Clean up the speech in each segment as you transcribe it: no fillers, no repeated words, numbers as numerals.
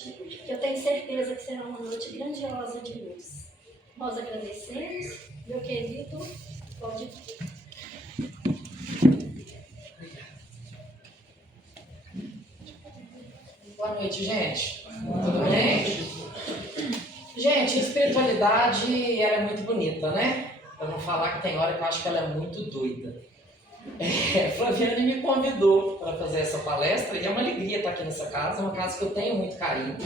que eu tenho certeza que será uma noite grandiosa de luz. Nós agradecemos, meu querido, pode vir. Boa noite, gente. Tudo bem? Gente, a espiritualidade ela é muito bonita, né? Pra não falar que tem hora que eu acho que ela é muito doida. Flaviane me convidou para fazer essa palestra e é uma alegria estar aqui nessa casa, é uma casa que eu tenho muito carinho.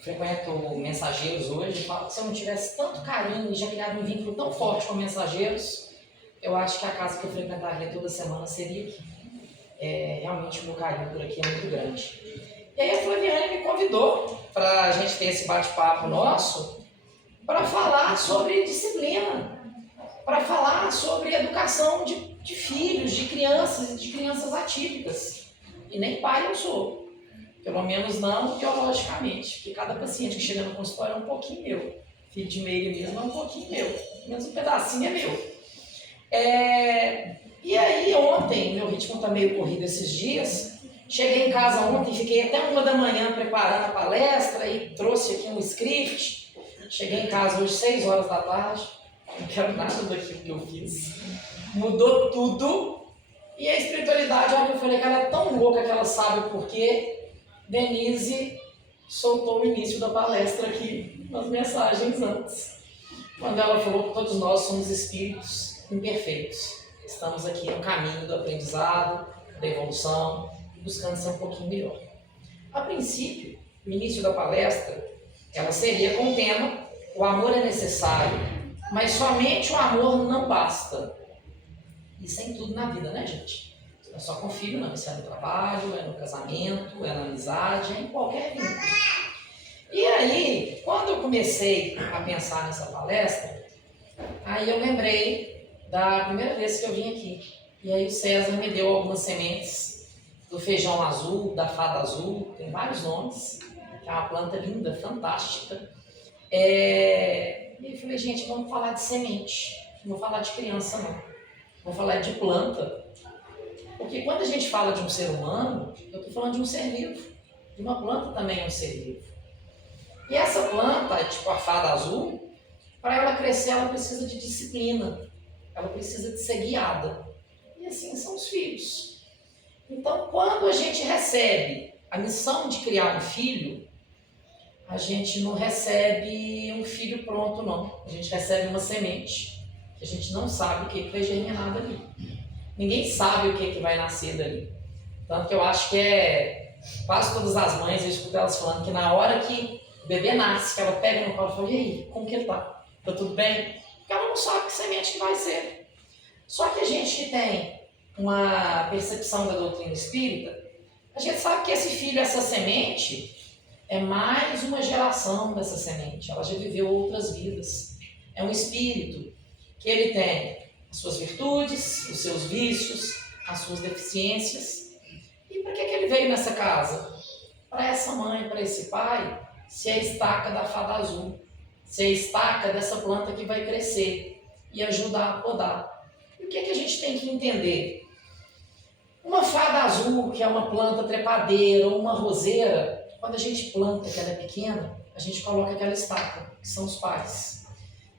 Frequento Mensageiros hoje e falo que se eu não tivesse tanto carinho e já criado um vínculo tão forte com Mensageiros, eu acho que a casa que eu frequentaria toda semana seria aqui. Realmente o meu carinho por aqui é muito grande. E aí a Flaviane me convidou para a gente ter esse bate-papo nosso para falar sobre disciplina, para falar sobre educação de filhos, de crianças atípicas. E nem pai eu sou. Pelo menos não biologicamente, porque cada paciente que chega no consultório é um pouquinho meu. Filho de meio mesmo é um pouquinho meu. Pelo menos um pedacinho é meu. E aí ontem, meu ritmo está meio corrido esses dias, cheguei em casa ontem, fiquei até 1 da manhã preparando a palestra e trouxe aqui um script. Cheguei em casa hoje 6 horas da tarde, não quero nada daquilo que eu fiz. Mudou tudo. E a espiritualidade, olha que eu falei que ela é tão louca que ela sabe o porquê. Denise soltou o início da palestra aqui, nas mensagens antes. Quando ela falou que todos nós somos espíritos imperfeitos. Estamos aqui no caminho do aprendizado, da evolução, buscando ser um pouquinho melhor. A princípio, o início da palestra, ela seria com o tema o amor é necessário, mas somente o amor não basta. Isso é em tudo na vida, né, gente? Não é só com filho, não. Isso é no trabalho, é no casamento, é na amizade, é em qualquer vínculo. E aí, quando eu comecei a pensar nessa palestra, aí eu lembrei da primeira vez que eu vim aqui. E aí o César me deu algumas sementes do feijão azul, da fada azul, tem vários nomes, que é uma planta linda, fantástica. E eu falei, gente, vamos falar de semente, não vou falar de criança não, vou falar de planta. Porque quando a gente fala de um ser humano, eu estou falando de um ser vivo, de uma planta também é um ser vivo. E essa planta, tipo a fada azul, para ela crescer ela precisa de disciplina, ela precisa de ser guiada. E assim são os filhos. Então, quando a gente recebe a missão de criar um filho, a gente não recebe um filho pronto, não. A gente recebe uma semente, que a gente não sabe o que vai germinar dali. Ninguém sabe o que vai nascer dali. Tanto que eu acho que quase todas as mães, eu escuto elas falando que na hora que o bebê nasce, que ela pega no colo e fala, e aí, como que ele tá? Tá tudo bem? Porque ela não sabe que semente que vai ser. Só que a gente que tem uma percepção da doutrina espírita, a gente sabe que esse filho, essa semente, é mais uma geração dessa semente. Ela já viveu outras vidas. É um espírito que ele tem as suas virtudes, os seus vícios, as suas deficiências. E para que ele veio nessa casa? Para essa mãe, para esse pai, ser a estaca da fada azul, ser a estaca dessa planta que vai crescer e ajudar a podar. E o que a gente tem que entender? Uma fada azul, que é uma planta trepadeira ou uma roseira, quando a gente planta que ela é pequena, a gente coloca aquela estaca, que são os pais.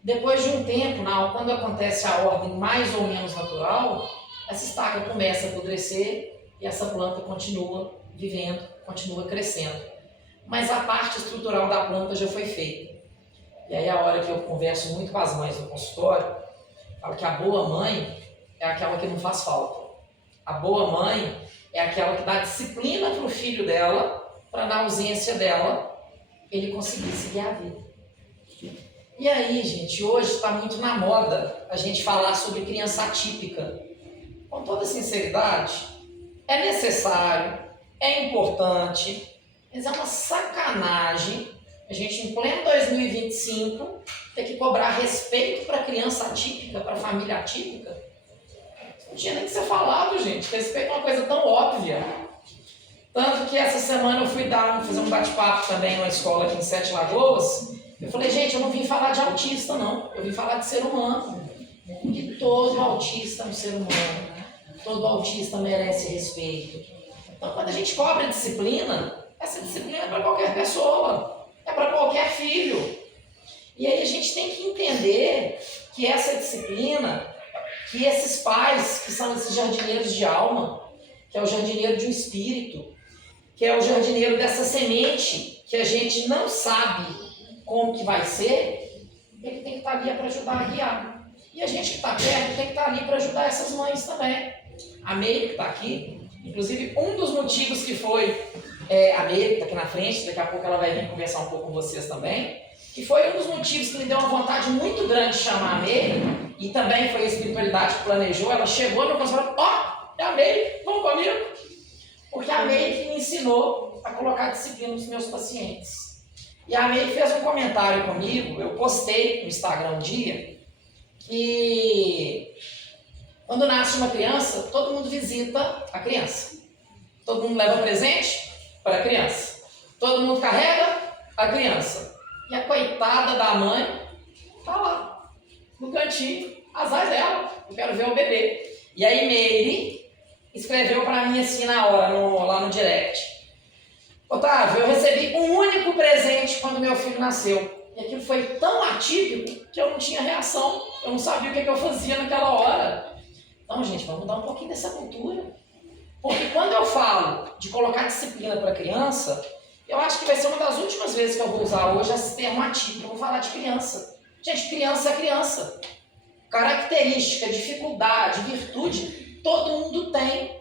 Depois de um tempo, quando acontece a ordem mais ou menos natural, essa estaca começa a apodrecer e essa planta continua vivendo, continua crescendo. Mas a parte estrutural da planta já foi feita. E aí a hora que eu converso muito com as mães no consultório, falo que a boa mãe é aquela que não faz falta. A boa mãe é aquela que dá disciplina para o filho dela, para na ausência dela, ele conseguir seguir a vida. E aí, gente, hoje está muito na moda a gente falar sobre criança atípica. Com toda sinceridade, é necessário, é importante, mas é uma sacanagem a gente, em pleno 2025, ter que cobrar respeito para criança atípica, para família atípica. Não tinha nem que ser falado, gente. Respeito é uma coisa tão óbvia. Tanto que essa semana eu fui fazer um bate-papo também numa escola aqui em Sete Lagoas. Eu falei, gente, eu não vim falar de autista, não. Eu vim falar de ser humano. Que todo autista é um ser humano. Todo autista merece respeito. Então, quando a gente cobra disciplina, Essa disciplina é para qualquer pessoa, é para qualquer filho. E aí a gente tem que entender que essa disciplina, que esses pais, que são esses jardineiros de alma, que é o jardineiro de um espírito, que é o jardineiro dessa semente que a gente não sabe como que vai ser, ele tem que estar ali para ajudar a guiar. E a gente que está perto tem que estar ali para ajudar essas mães também. A Meire que está aqui, inclusive um dos motivos que foi a Meire que está aqui na frente, daqui a pouco ela vai vir conversar um pouco com vocês também, que foi um dos motivos que me deu uma vontade muito grande de chamar a Meire, e também foi a espiritualidade que planejou. Ela chegou no consultório, é a Meire, vamos comigo? Porque a Meire que me ensinou a colocar disciplina nos meus pacientes. E a Meire fez um comentário comigo, eu postei no Instagram um dia, que quando nasce uma criança, todo mundo visita a criança. Todo mundo leva presente para a criança. Todo mundo carrega a criança. E a coitada da mãe está lá, no cantinho, azar dela, eu quero ver o bebê. E aí Meire escreveu para mim assim na hora, lá no direct. Otávio, eu recebi um único presente quando meu filho nasceu. E aquilo foi tão atípico que eu não tinha reação. Eu não sabia o que eu fazia naquela hora. Então, gente, vamos mudar um pouquinho dessa cultura. Porque quando eu falo de colocar disciplina para criança, eu acho que vai ser uma das últimas vezes que eu vou usar hoje esse termo atípico. Eu vou falar de criança. Gente, criança é criança. Característica, dificuldade, virtude, todo mundo tem.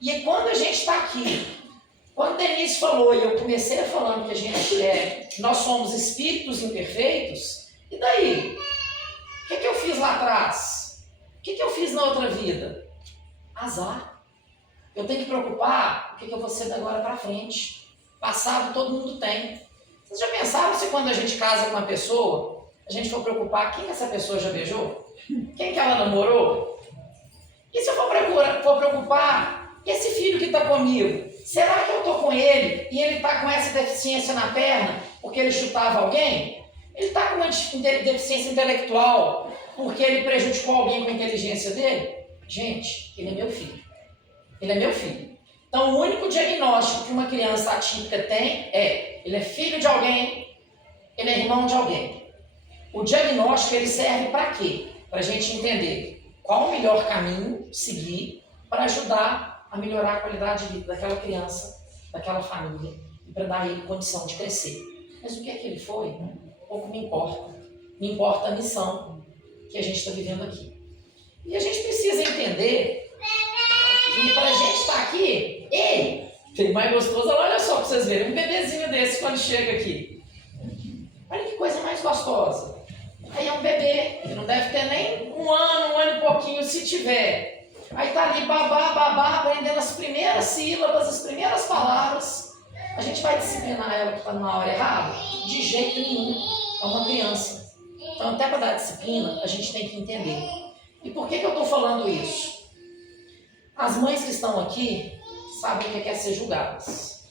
E quando a gente está aqui, quando Denise falou, e eu comecei falando que a gente nós somos espíritos imperfeitos, e daí? O que eu fiz lá atrás? O que eu fiz na outra vida? Azar. Eu tenho que preocupar o que eu vou ser da agora para frente. Passado todo mundo tem. Vocês já pensaram se quando a gente casa com uma pessoa, a gente for preocupar quem essa pessoa já beijou? Quem que ela namorou? E se eu for preocupar esse filho que está comigo? Será que eu estou com ele e ele está com essa deficiência na perna porque ele chutava alguém? Ele está com uma deficiência intelectual porque ele prejudicou alguém com a inteligência dele? Gente, ele é meu filho. Ele é meu filho. Então, o único diagnóstico que uma criança atípica tem ele é filho de alguém, ele é irmão de alguém. O diagnóstico, ele serve para quê? Para a gente entender qual o melhor caminho seguir para ajudar a melhorar a qualidade de vida daquela criança, daquela família, e para dar a ele condição de crescer. Mas o que é que ele foi? Pouco me importa. Me importa a missão que a gente está vivendo aqui. E a gente precisa entender que para a gente estar aqui, tem mais gostoso, olha só para vocês verem, um bebezinho desse quando chega aqui. Olha que coisa mais gostosa. Aí é um bebê, que não deve ter nem um ano e pouquinho, se tiver. Aí tá ali babá, aprendendo as primeiras sílabas, as primeiras palavras. A gente vai disciplinar ela que está na hora errada? De jeito nenhum. É uma criança. Então, até para dar disciplina, a gente tem que entender. E por que eu estou falando isso? As mães que estão aqui sabem o que é ser julgadas.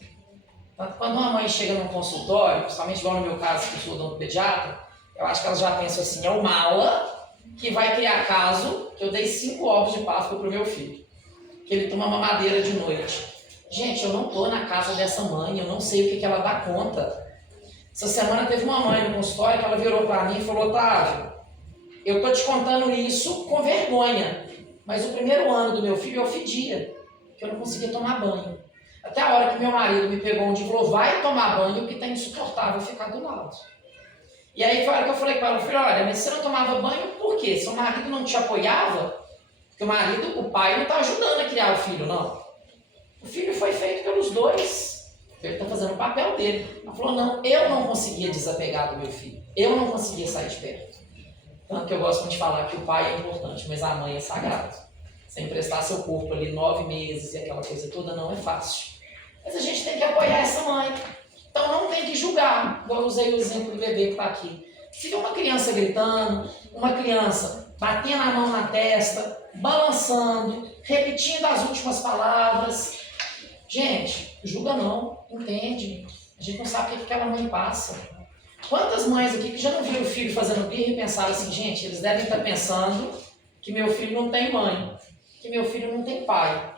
Quando uma mãe chega num consultório, principalmente igual no meu caso, que eu sou odontopediatra, eu acho que elas já pensam assim, é o mala que vai criar caso que eu dei 5 ovos de Páscoa pro meu filho. Que ele toma mamadeira de noite. Gente, eu não estou na casa dessa mãe, eu não sei o que ela dá conta. Essa semana teve uma mãe no consultório que ela virou para mim e falou, Otávio, eu estou te contando isso com vergonha, mas o primeiro ano do meu filho eu fedia, que eu não conseguia tomar banho. Até a hora que meu marido me pegou um dia e falou, vai tomar banho, porque tá insuportável ficar do lado. E aí foi a hora que eu falei com ela, filho, olha, mas você não tomava banho por quê? Seu marido não te apoiava? Porque o pai não está ajudando a criar o filho, não. O filho foi feito pelos dois. Ele está fazendo o papel dele. Ela falou, não, eu não conseguia desapegar do meu filho. Eu não conseguia sair de perto. Tanto que eu gosto muito de falar que o pai é importante, mas a mãe é sagrada. Você emprestar seu corpo ali 9 meses e aquela coisa toda não é fácil. Mas a gente tem que apoiar essa mãe. Então não tem que julgar. Eu usei o exemplo do bebê que está aqui. Se vê uma criança gritando, uma criança batendo a mão na testa, balançando, repetindo as últimas palavras, gente, julga não, entende. A gente não sabe o que aquela mãe passa. Quantas mães aqui que já não viram o filho fazendo birra e pensaram assim, gente, eles devem estar pensando que meu filho não tem mãe, que meu filho não tem pai.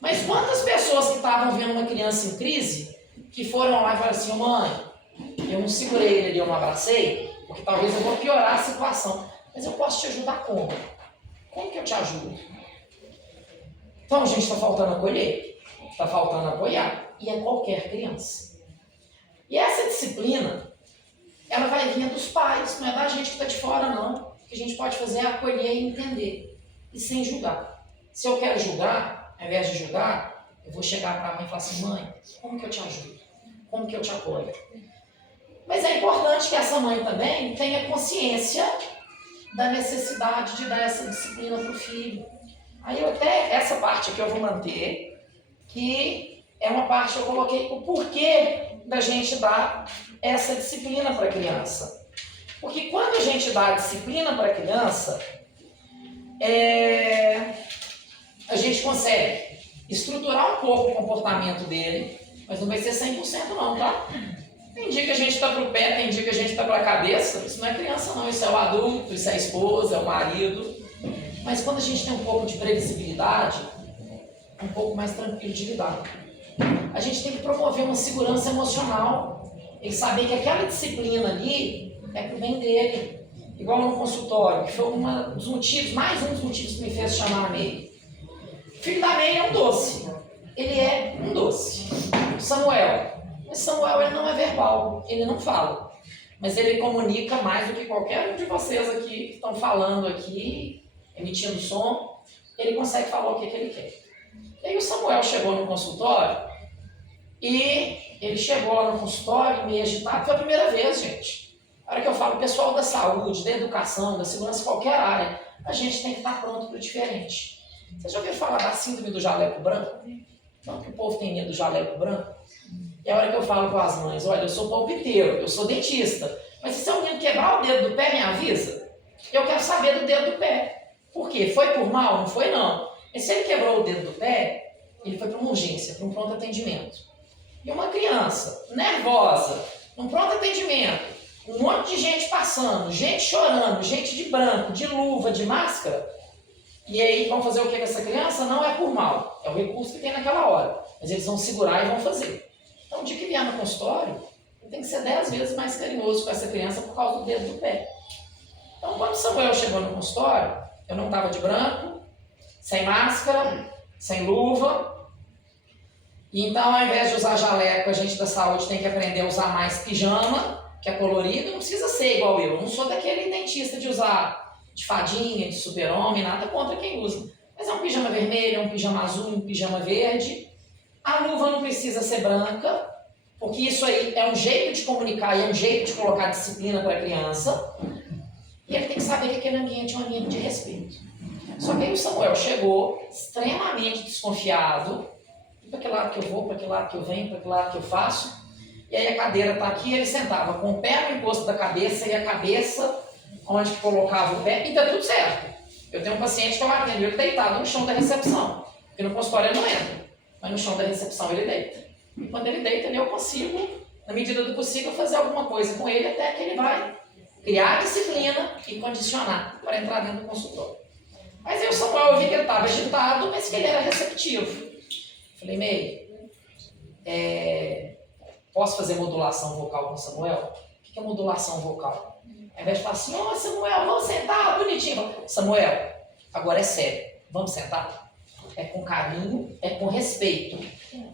Mas quantas pessoas que estavam vendo uma criança em crise que foram lá e falaram assim, mãe, eu não segurei ele ali, eu não abracei, porque talvez eu vou piorar a situação. Mas eu posso te ajudar como? Como que eu te ajudo? Então, gente, está faltando acolher, está faltando apoiar. E é qualquer criança. E essa disciplina, ela vai vir dos pais, não é da gente que está de fora, não. O que a gente pode fazer é acolher e entender, e sem julgar. Se eu quero julgar, ao invés de julgar, eu vou chegar para a mãe e falar assim, mãe, como que eu te ajudo? Como que eu te apoio? Mas é importante que essa mãe também tenha consciência da necessidade de dar essa disciplina para o filho. Aí eu até, essa parte aqui eu vou manter, que é uma parte que eu coloquei o porquê da gente dar essa disciplina para a criança. Porque quando a gente dá a disciplina para a criança, a gente consegue estruturar um pouco o comportamento dele, mas não vai ser 100% não, tá? Tem dia que a gente está para o pé, tem dia que a gente está para a cabeça. Isso não é criança não, isso é o adulto, isso é a esposa, é o marido. Mas quando a gente tem um pouco de previsibilidade, é um pouco mais tranquilo de lidar. A gente tem que promover uma segurança emocional. Ele saber que aquela disciplina ali é pro bem dele. Igual no consultório, que foi mais um dos motivos que me fez chamar a Meire. O filho da Meire é um doce. Ele é um doce. Samuel. Mas Samuel, ele não é verbal, ele não fala. Mas ele comunica mais do que qualquer um de vocês aqui que estão falando aqui, emitindo som. Ele consegue falar o que ele quer. E aí o Samuel chegou no consultório e ele chegou lá no consultório meio agitado. Foi a primeira vez, gente. A hora que eu falo pessoal da saúde, da educação, da segurança, qualquer área, a gente tem que estar pronto para o diferente. Vocês já ouviram falar da síndrome do jaleco branco? Então, que o povo tem medo do jaleco branco? E a hora que eu falo com as mães, olha, eu sou palpiteiro, eu sou dentista, mas se seu menino quebrar o dedo do pé, me avisa. Eu quero saber do dedo do pé. Por quê? Foi por mal? Não foi, não. Mas se ele quebrou o dedo do pé, ele foi para uma urgência, para um pronto atendimento. E uma criança nervosa, num pronto atendimento, um monte de gente passando, gente chorando, gente de branco, de luva, de máscara, e aí vão fazer o que com essa criança? Não é por mal, é o recurso que tem naquela hora. Mas eles vão segurar e vão fazer. Então, o dia que vier no consultório, tem que ser 10 vezes mais carinhoso com essa criança por causa do dedo do pé. Então, quando o Samuel chegou no consultório, eu não estava de branco, sem máscara, sem luva. E então, ao invés de usar jaleco, a gente da saúde tem que aprender a usar mais pijama, que é colorido. Não precisa ser igual eu. Não sou daquele dentista de usar de fadinha, de super-homem, nada contra quem usa. Mas é um pijama vermelho, um pijama azul, um pijama verde. A luva não precisa ser branca, porque isso aí é um jeito de comunicar e é um jeito de colocar disciplina para a criança. E ele tem que saber que aquele ambiente é um ambiente de respeito. Só que aí o Samuel chegou extremamente desconfiado. Para que lado que eu vou, para que lado que eu venho, para que lado que eu faço. E aí a cadeira está aqui, ele sentava com o pé no encosto da cabeça e a cabeça onde colocava o pé, e tá tudo certo. Eu tenho um paciente que eu atendo ele deitado no chão da recepção, porque no consultório ele não entra, mas no chão da recepção ele deita. E quando ele deita, eu consigo, na medida do possível, fazer alguma coisa com ele até que ele vai criar disciplina e condicionar para entrar dentro do consultório. Mas aí o Samuel, eu vi que ele estava agitado, mas que ele era receptivo. Falei, Meire, posso fazer modulação vocal com o Samuel? O que é modulação vocal? Ao invés de falar assim, ó Samuel, vamos sentar, bonitinho. Samuel, agora é sério, vamos sentar? É com carinho, é com respeito.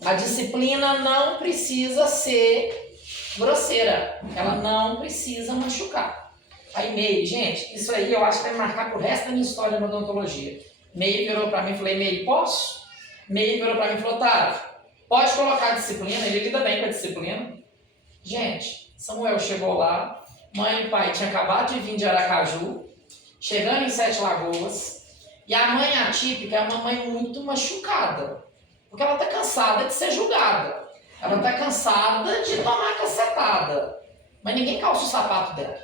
A disciplina não precisa ser grosseira, ela não precisa machucar. Aí Meire, gente, isso aí eu acho que vai marcar pro resto da minha história na odontologia. Meire virou pra mim e falei, Meire, posso? Meire virou pra mim e falou, tá, pode colocar a disciplina, ele lida bem com a disciplina. Gente, Samuel chegou lá, mãe e pai tinham acabado de vir de Aracaju, chegando em Sete Lagoas, e a mãe atípica é uma mãe muito machucada, porque ela está cansada de ser julgada, ela está cansada de tomar cacetada, mas ninguém calça o sapato dela.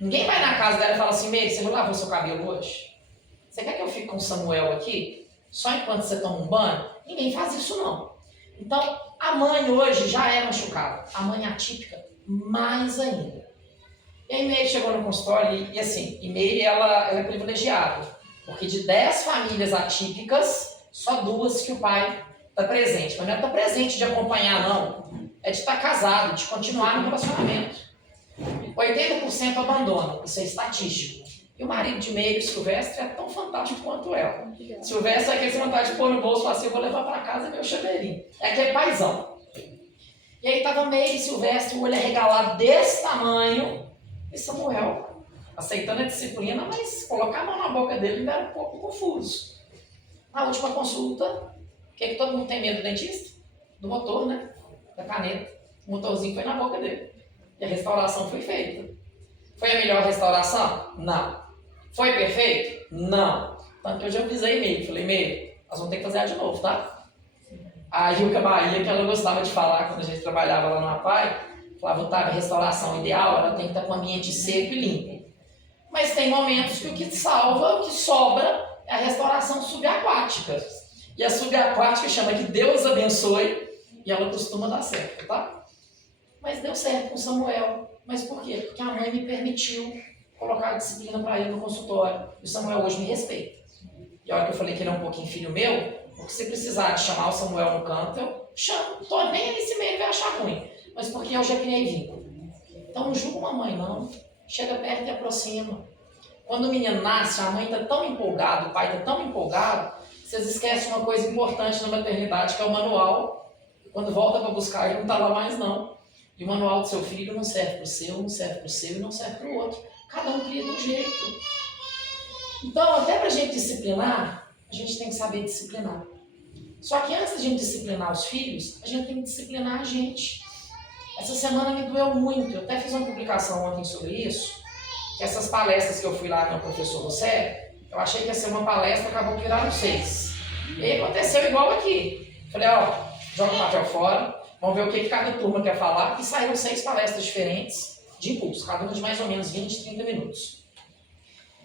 Ninguém vai na casa dela e fala assim, Meire, você já lavou seu cabelo hoje? Você quer que eu fique com o Samuel aqui, só enquanto você toma um banho? Ninguém faz isso não. Então, a mãe hoje já é machucada, a mãe atípica mais ainda. E a Meire chegou no consultório e assim, Meire ela é privilegiada, porque de 10 famílias atípicas, só 2 que o pai está presente. Mas não está presente de acompanhar, não. é de estar casado, de continuar no relacionamento. 80% abandonam, isso é estatístico. E o marido de Meire, Silvestre, é tão fantástico quanto ela. Silvestre é aquele vontade de pôr no bolso e falar assim, eu vou levar para casa meu chaveirinho. É aquele paizão. E aí estava Meire, Silvestre, o olho arregalado desse tamanho, e Samuel, aceitando a disciplina, mas colocar a mão na boca dele ainda era um pouco confuso. Na última consulta, o que todo mundo tem medo do dentista? Do motor, né? Da caneta. O motorzinho foi na boca dele. E a restauração foi feita. Foi a melhor restauração? Não. Foi perfeito? Não. Tanto que eu já avisei Meire. Falei, Meire, nós vamos ter que fazer ela de novo, tá? A Ilka Bahia, que ela gostava de falar quando a gente trabalhava lá no APAI, falava, Otávio, a restauração ideal, ela tem que estar com o ambiente seco e limpo. Mas tem momentos que o que salva, o que sobra, é a restauração subaquática. E a subaquática chama que Deus abençoe, e ela costuma dar certo, tá? Mas deu certo com Samuel. Mas por quê? Porque a mãe me permitiu colocar a disciplina para ele no consultório. E o Samuel hoje me respeita. E a hora que eu falei que ele é um pouquinho filho meu, porque se precisar de chamar o Samuel no canto, eu chamo. Não tô nem nesse meio, vai achar ruim. Mas porque eu já criei vínculo. Então não julga uma mãe, não. Chega perto e aproxima. Quando o menino nasce, a mãe está tão empolgada, o pai está tão empolgado, vocês esquecem uma coisa importante na maternidade, que é o manual. Quando volta para buscar, ele não está lá mais, não. E o manual do seu filho não serve para o seu, não serve para o seu e não serve para o outro. Cada um cria de um jeito. Então, até para a gente disciplinar, a gente tem que saber disciplinar. Só que antes de a gente disciplinar os filhos, a gente tem que disciplinar a gente. Essa semana me doeu muito. Eu até fiz uma publicação ontem sobre isso. Que essas palestras que eu fui lá no professor José, eu achei que ia ser uma palestra, acabou virando 6. E aí aconteceu igual aqui. Falei, ó, joga o papel fora, vamos ver o que cada turma quer falar. E saíram 6 palestras diferentes de impulso, cada uma de mais ou menos 20, 30 minutos.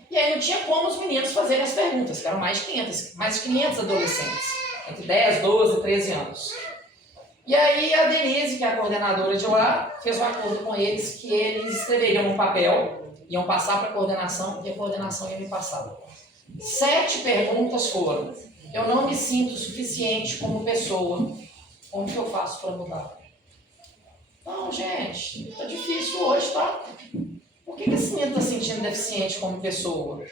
E aí não tinha como os meninos fazerem as perguntas, que eram mais de 500 adolescentes, entre 10, 12 e 13 anos. E aí a Denise, que é a coordenadora de lá, fez um acordo com eles que eles escreveriam um papel, iam passar para a coordenação e a coordenação ia me passar. 7 perguntas foram: eu não me sinto suficiente como pessoa, como que eu faço para mudar? Não, gente, tá difícil hoje, tá? Por que esse menino está se sentindo deficiente como pessoa?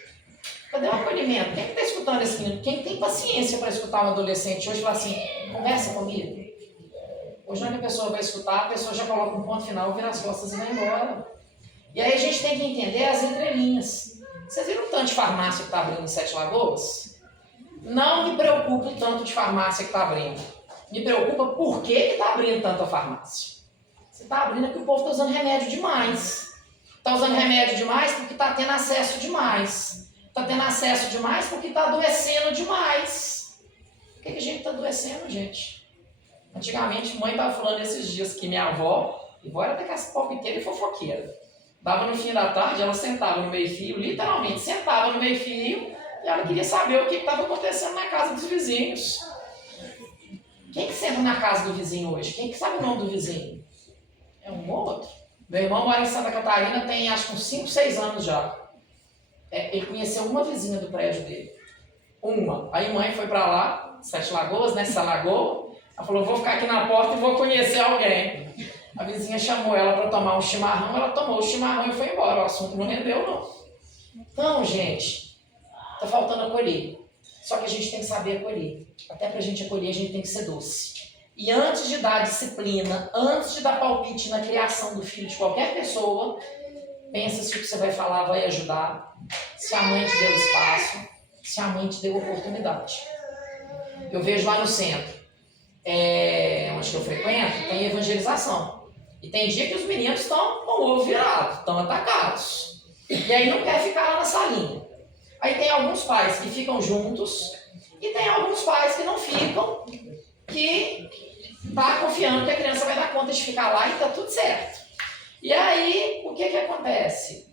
Cadê o acolhimento? Quem está escutando esse menino? Quem tem paciência para escutar um adolescente hoje fala assim, conversa comigo? Hoje não é que a pessoa vai escutar, a pessoa já coloca um ponto final, vira as costas e vai embora. E aí a gente tem que entender as entrelinhas. Vocês viram o tanto de farmácia que está abrindo em 7 Lagoas? Não me preocupa o tanto de farmácia que está abrindo. Me preocupa por que está abrindo tanta farmácia. Você está abrindo porque o povo está usando remédio demais. Está usando remédio demais porque está tendo acesso demais. Está tendo acesso demais porque está adoecendo demais. Por que a gente está adoecendo, gente? Antigamente, mãe estava falando esses dias que minha avó era até que as palpiteiras e fofoqueira. Dava no fim da tarde, ela sentava no meio-fio, literalmente sentava no meio-fio, e ela queria saber o que estava acontecendo na casa dos vizinhos. Quem que senta na casa do vizinho hoje? Quem que sabe o nome do vizinho? É um ou outro. Meu irmão mora em Santa Catarina, tem acho que uns 5, 6 anos já. Ele conheceu uma vizinha do prédio dele. Uma. Aí mãe foi pra lá, 7 Lagoas, nessa lagoa. Ela falou, vou ficar aqui na porta e vou conhecer alguém. A vizinha chamou ela para tomar um chimarrão, ela tomou o chimarrão e foi embora. O assunto não rendeu, não. Então, gente, tá faltando acolher. Só que a gente tem que saber acolher. Até pra gente acolher, a gente tem que ser doce. E antes de dar disciplina, antes de dar palpite na criação do filho de qualquer pessoa, pensa se o que você vai falar vai ajudar, se a mãe te deu espaço, se a mãe te deu oportunidade. Eu vejo lá no centro, onde eu frequento, tem evangelização. E tem dia que os meninos estão com o ovo virado, estão atacados. E aí não quer ficar lá na salinha. Aí tem alguns pais que ficam juntos e tem alguns pais que não ficam, que tá confiando que a criança vai dar conta de ficar lá e tá tudo certo. E aí, o que acontece?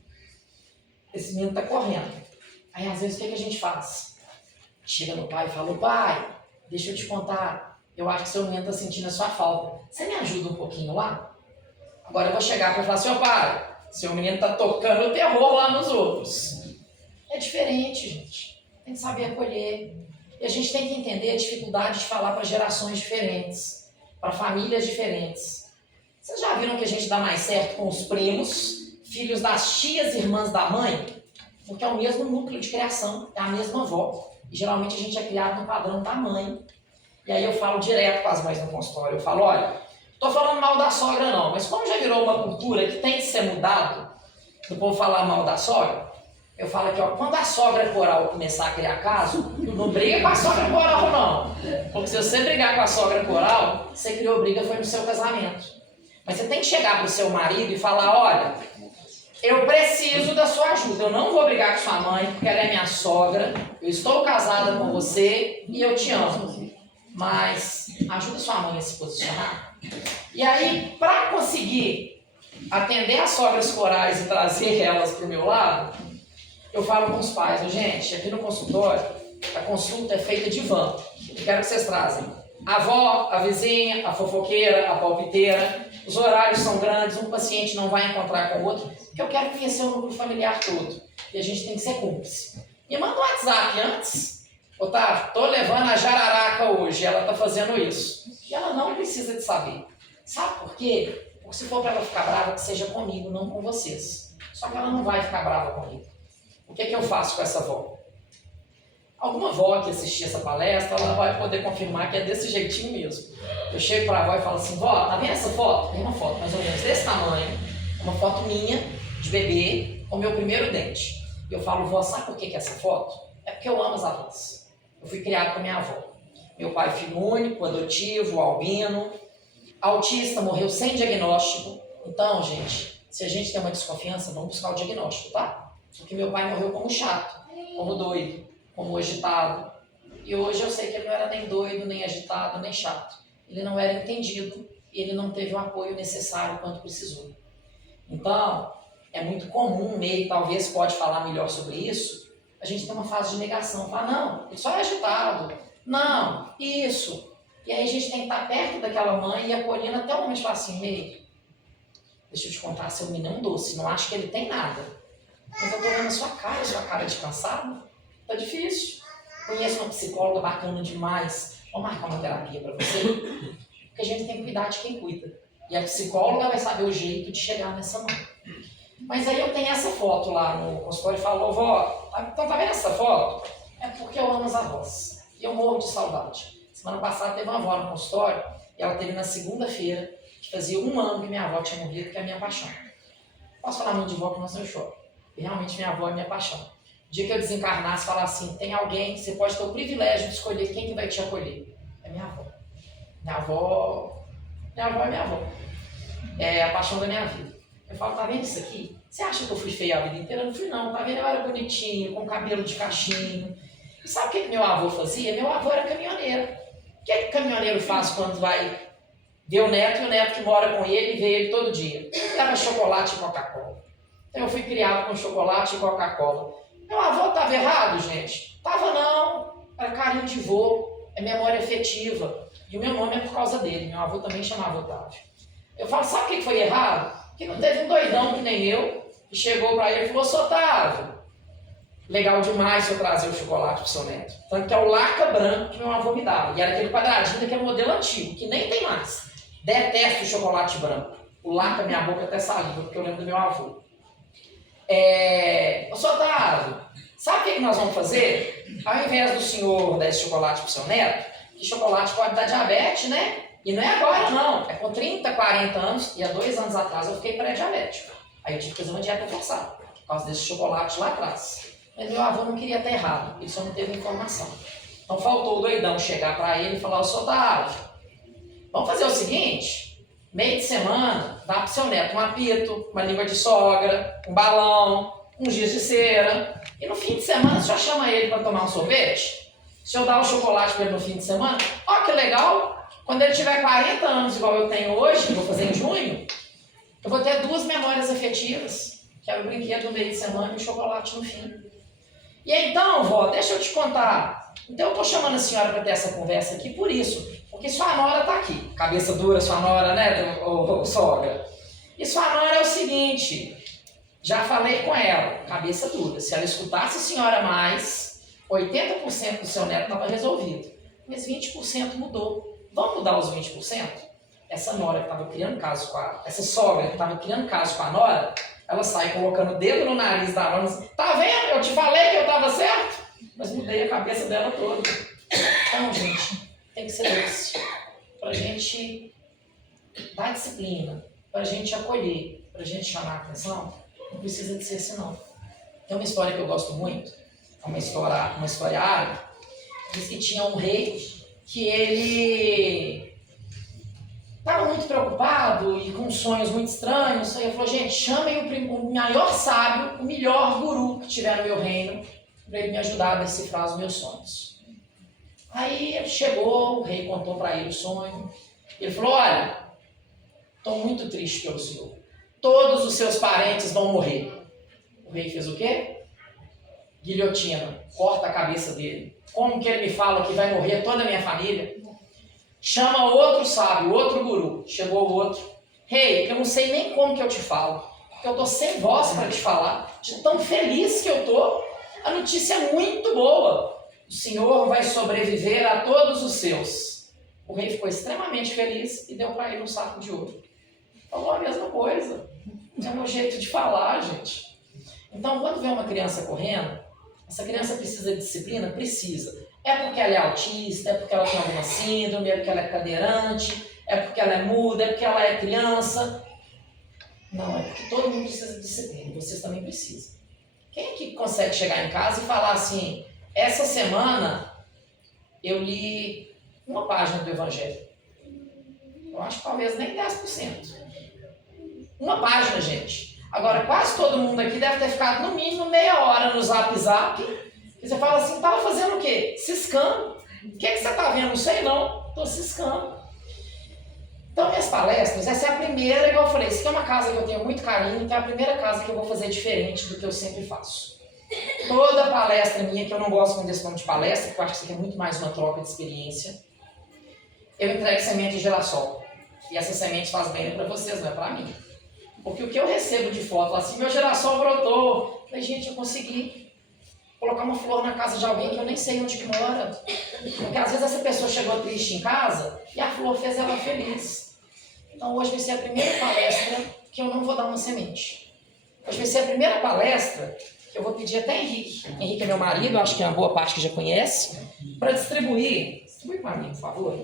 Esse menino tá correndo. Aí, às vezes, o que a gente faz? Chega no pai e fala, pai, deixa eu te contar, eu acho que seu menino tá sentindo a sua falta. Você me ajuda um pouquinho lá? Agora eu vou chegar para falar, seu pai, seu menino tá tocando o terror lá nos outros. É diferente, gente. Tem que saber acolher. E a gente tem que entender a dificuldade de falar para gerações diferentes, para famílias diferentes. Vocês já viram que a gente dá mais certo com os primos, filhos das tias e irmãs da mãe? Porque é o mesmo núcleo de criação, é a mesma avó. E geralmente a gente é criado no padrão da mãe. E aí eu falo direto com as mães no consultório. Eu falo, olha, estou falando mal da sogra não, mas como já virou uma cultura que tem que ser mudado, do povo falar mal da sogra, eu falo aqui, ó, quando a sogra coral começar a criar caso, não briga com a sogra coral não. Porque se você brigar com a sogra coral, você criou briga, foi no seu casamento. Mas você tem que chegar pro seu marido e falar, olha, eu preciso da sua ajuda, eu não vou brigar com sua mãe, porque ela é minha sogra, eu estou casada com você e eu te amo. Mas ajuda sua mãe a se posicionar. E aí, para conseguir atender as sogras corais e trazer elas para o meu lado, eu falo com os pais, gente, aqui no consultório, a consulta é feita de van. Eu quero que vocês trazem a avó, a vizinha, a fofoqueira, a palpiteira. Os horários são grandes, um paciente não vai encontrar com o outro, porque eu quero conhecer o núcleo familiar todo. E a gente tem que ser cúmplice. Me manda um WhatsApp antes. Otávio, tô levando a jararaca hoje, ela tá fazendo isso. E ela não precisa de saber. Sabe por quê? Porque se for para ela ficar brava, que seja comigo, não com vocês. Só que ela não vai ficar brava comigo. O que eu faço com essa avó? Alguma avó que assistir essa palestra, ela vai poder confirmar que é desse jeitinho mesmo. Eu chego para a avó e falo assim, vó, tá vendo essa foto? Tem uma foto mais ou menos desse tamanho, uma foto minha, de bebê, com o meu primeiro dente. E eu falo, vó, sabe por que é essa foto? É porque eu amo as avós. Eu fui criado com a minha avó. Meu pai filho único, adotivo, albino, autista, morreu sem diagnóstico. Então, gente, se a gente tem uma desconfiança, vamos buscar o diagnóstico, tá? Porque meu pai morreu como chato, como doido, como agitado. E hoje eu sei que ele não era nem doido, nem agitado, nem chato. Ele não era entendido e ele não teve o apoio necessário quanto precisou. Então, é muito comum, meio talvez pode falar melhor sobre isso, a gente tem uma fase de negação. Fala, não, ele só é agitado. Não, isso. E aí a gente tem que estar perto daquela mãe e acolhendo até o momento de falar assim, meio, deixa eu te contar, seu menino é um doce, não acho que ele tem nada. Mas eu tô vendo a sua cara de cansado. Tá difícil. Conheço uma psicóloga bacana demais. Vou marcar uma terapia para você. Porque a gente tem que cuidar de quem cuida. E a psicóloga vai saber o jeito de chegar nessa mãe. Mas aí eu tenho essa foto lá no consultório e falo, vó, então tá vendo essa foto? É porque eu amo as avós. E eu morro de saudade. Semana passada teve uma avó no consultório e ela teve na segunda-feira, que fazia 1 ano que minha avó tinha morrido, que é a minha paixão. Posso falar muito de vó que não sei, eu choro. E realmente minha avó é minha paixão. O dia que eu desencarnasse, falar assim, tem alguém, você pode ter o privilégio de escolher quem que vai te acolher. É minha avó. Minha avó é minha avó. É a paixão da minha vida. Eu falo, tá vendo isso aqui? Você acha que eu fui feia a vida inteira? Eu não fui não, tá vendo? Eu era bonitinho, com cabelo de cachinho. E sabe o que meu avô fazia? Meu avô era caminhoneiro. O que o caminhoneiro faz quando vai ver o neto e o neto que mora com ele e vê ele todo dia? Ele leva chocolate e Coca-Cola. Então eu fui criado com chocolate e Coca-Cola. Meu avô estava errado, gente? Tava não. Era carinho de vô, é memória afetiva. E o meu nome é por causa dele. Meu avô também chamava Otávio. Eu falo, sabe o que foi errado? Que não teve um doidão que nem eu, que chegou para ele e falou, seu Otávio, legal demais se eu trazer o chocolate pro seu neto. Tanto que é o laca branco que meu avô me dava. E era aquele quadradinho daquele modelo antigo, que nem tem mais. Detesto o chocolate branco. O laca, minha boca até saliva, porque eu lembro do meu avô. Ô, seu Otávio, sabe o que nós vamos fazer? Ao invés do senhor dar esse chocolate pro seu neto, que chocolate pode dar diabetes, né? E não é agora não, é com 30, 40 anos, e há 2 anos atrás eu fiquei pré-diabético. Aí eu tive que fazer uma dieta forçada, por causa desse chocolate lá atrás. Mas meu avô não queria estar errado, ele só não teve informação. Então faltou o doidão chegar para ele e falar, ô, seu Otávio, vamos fazer o seguinte, meio de semana, dá pro seu neto um apito, uma língua de sogra, um balão, uns giz de cera, e no fim de semana o senhor chama ele para tomar um sorvete, o senhor dá o chocolate para ele no fim de semana, ó que legal, quando ele tiver 40 anos igual eu tenho hoje, vou fazer em junho, eu vou ter 2 memórias afetivas, que é o brinquedo no meio de semana e o chocolate no fim. E aí, então, vó, deixa eu te contar. Então eu tô chamando a senhora para ter essa conversa aqui por isso, porque sua nora tá aqui. Cabeça dura, sua nora, né, sogra? E sua nora é o seguinte, já falei com ela, cabeça dura. Se ela escutasse a senhora mais, 80% do seu neto estava resolvido. Mas 20% mudou. Vamos mudar os 20%? essa nora que estava criando caso com a... Essa sogra que estava criando caso com a nora, ela sai colocando o dedo no nariz da nora e diz, tá vendo? Eu te falei que eu estava certo? Mas mudei a cabeça dela toda. Então, gente, tem que ser doce. Pra gente dar disciplina, pra gente acolher, pra gente chamar a atenção, não precisa de ser assim, não. Tem uma história que eu gosto muito, é uma história árabe, diz que tinha um rei que ele estava muito preocupado e com sonhos muito estranhos. Aí ele falou, gente, chamem o maior sábio, o melhor guru que tiver no meu reino, para ele me ajudar a decifrar os meus sonhos. Aí ele chegou, o rei contou para ele o sonho. Ele falou, olha, estou muito triste pelo senhor. Todos os seus parentes vão morrer. O rei fez o quê? Guilhotina, corta a cabeça dele. Como que ele me fala que vai morrer toda a minha família? Chama outro sábio, outro guru. Chegou o outro. Rei, eu não sei nem como que eu te falo, porque eu estou sem voz para te falar, de tão feliz que eu estou. A notícia é muito boa. O senhor vai sobreviver a todos os seus. O rei ficou extremamente feliz e deu para ele um saco de ouro. Falou a mesma coisa. É o meu jeito de falar, gente. Então, quando vê uma criança correndo, essa criança precisa de disciplina? Precisa. É porque ela é autista, é porque ela tem alguma síndrome, é porque ela é cadeirante, é porque ela é muda, é porque ela é criança. Não, é porque todo mundo precisa de disciplina. Vocês também precisam. Quem é que consegue chegar em casa e falar assim, essa semana eu li uma página do Evangelho? Eu acho que talvez nem 10%. Uma página, gente. Agora, quase todo mundo aqui deve ter ficado no mínimo meia hora no Zap Zap. E você fala assim, tava fazendo o quê? Ciscando. O que você tá vendo? Não sei não. Tô ciscando. Então, minhas palestras, essa é a primeira, igual eu falei, isso aqui é uma casa que eu tenho muito carinho, então é a primeira casa que eu vou fazer diferente do que eu sempre faço. Toda palestra minha, que eu não gosto muito desse nome de palestra, porque eu acho que isso aqui é muito mais uma troca de experiência, eu entrego semente de girassol. E essa semente faz bem para vocês, não é para mim. Porque o que eu recebo de foto, assim, meu girassol brotou. Eu falei, gente, eu consegui colocar uma flor na casa de alguém que eu nem sei onde que mora. Porque às vezes essa pessoa chegou triste em casa e a flor fez ela feliz. Então hoje vai ser a primeira palestra que eu não vou dar uma semente. Hoje vai ser a primeira palestra que eu vou pedir até Henrique. Henrique é meu marido, acho que é uma boa parte que já conhece, para distribuir. Distribui para mim, por favor.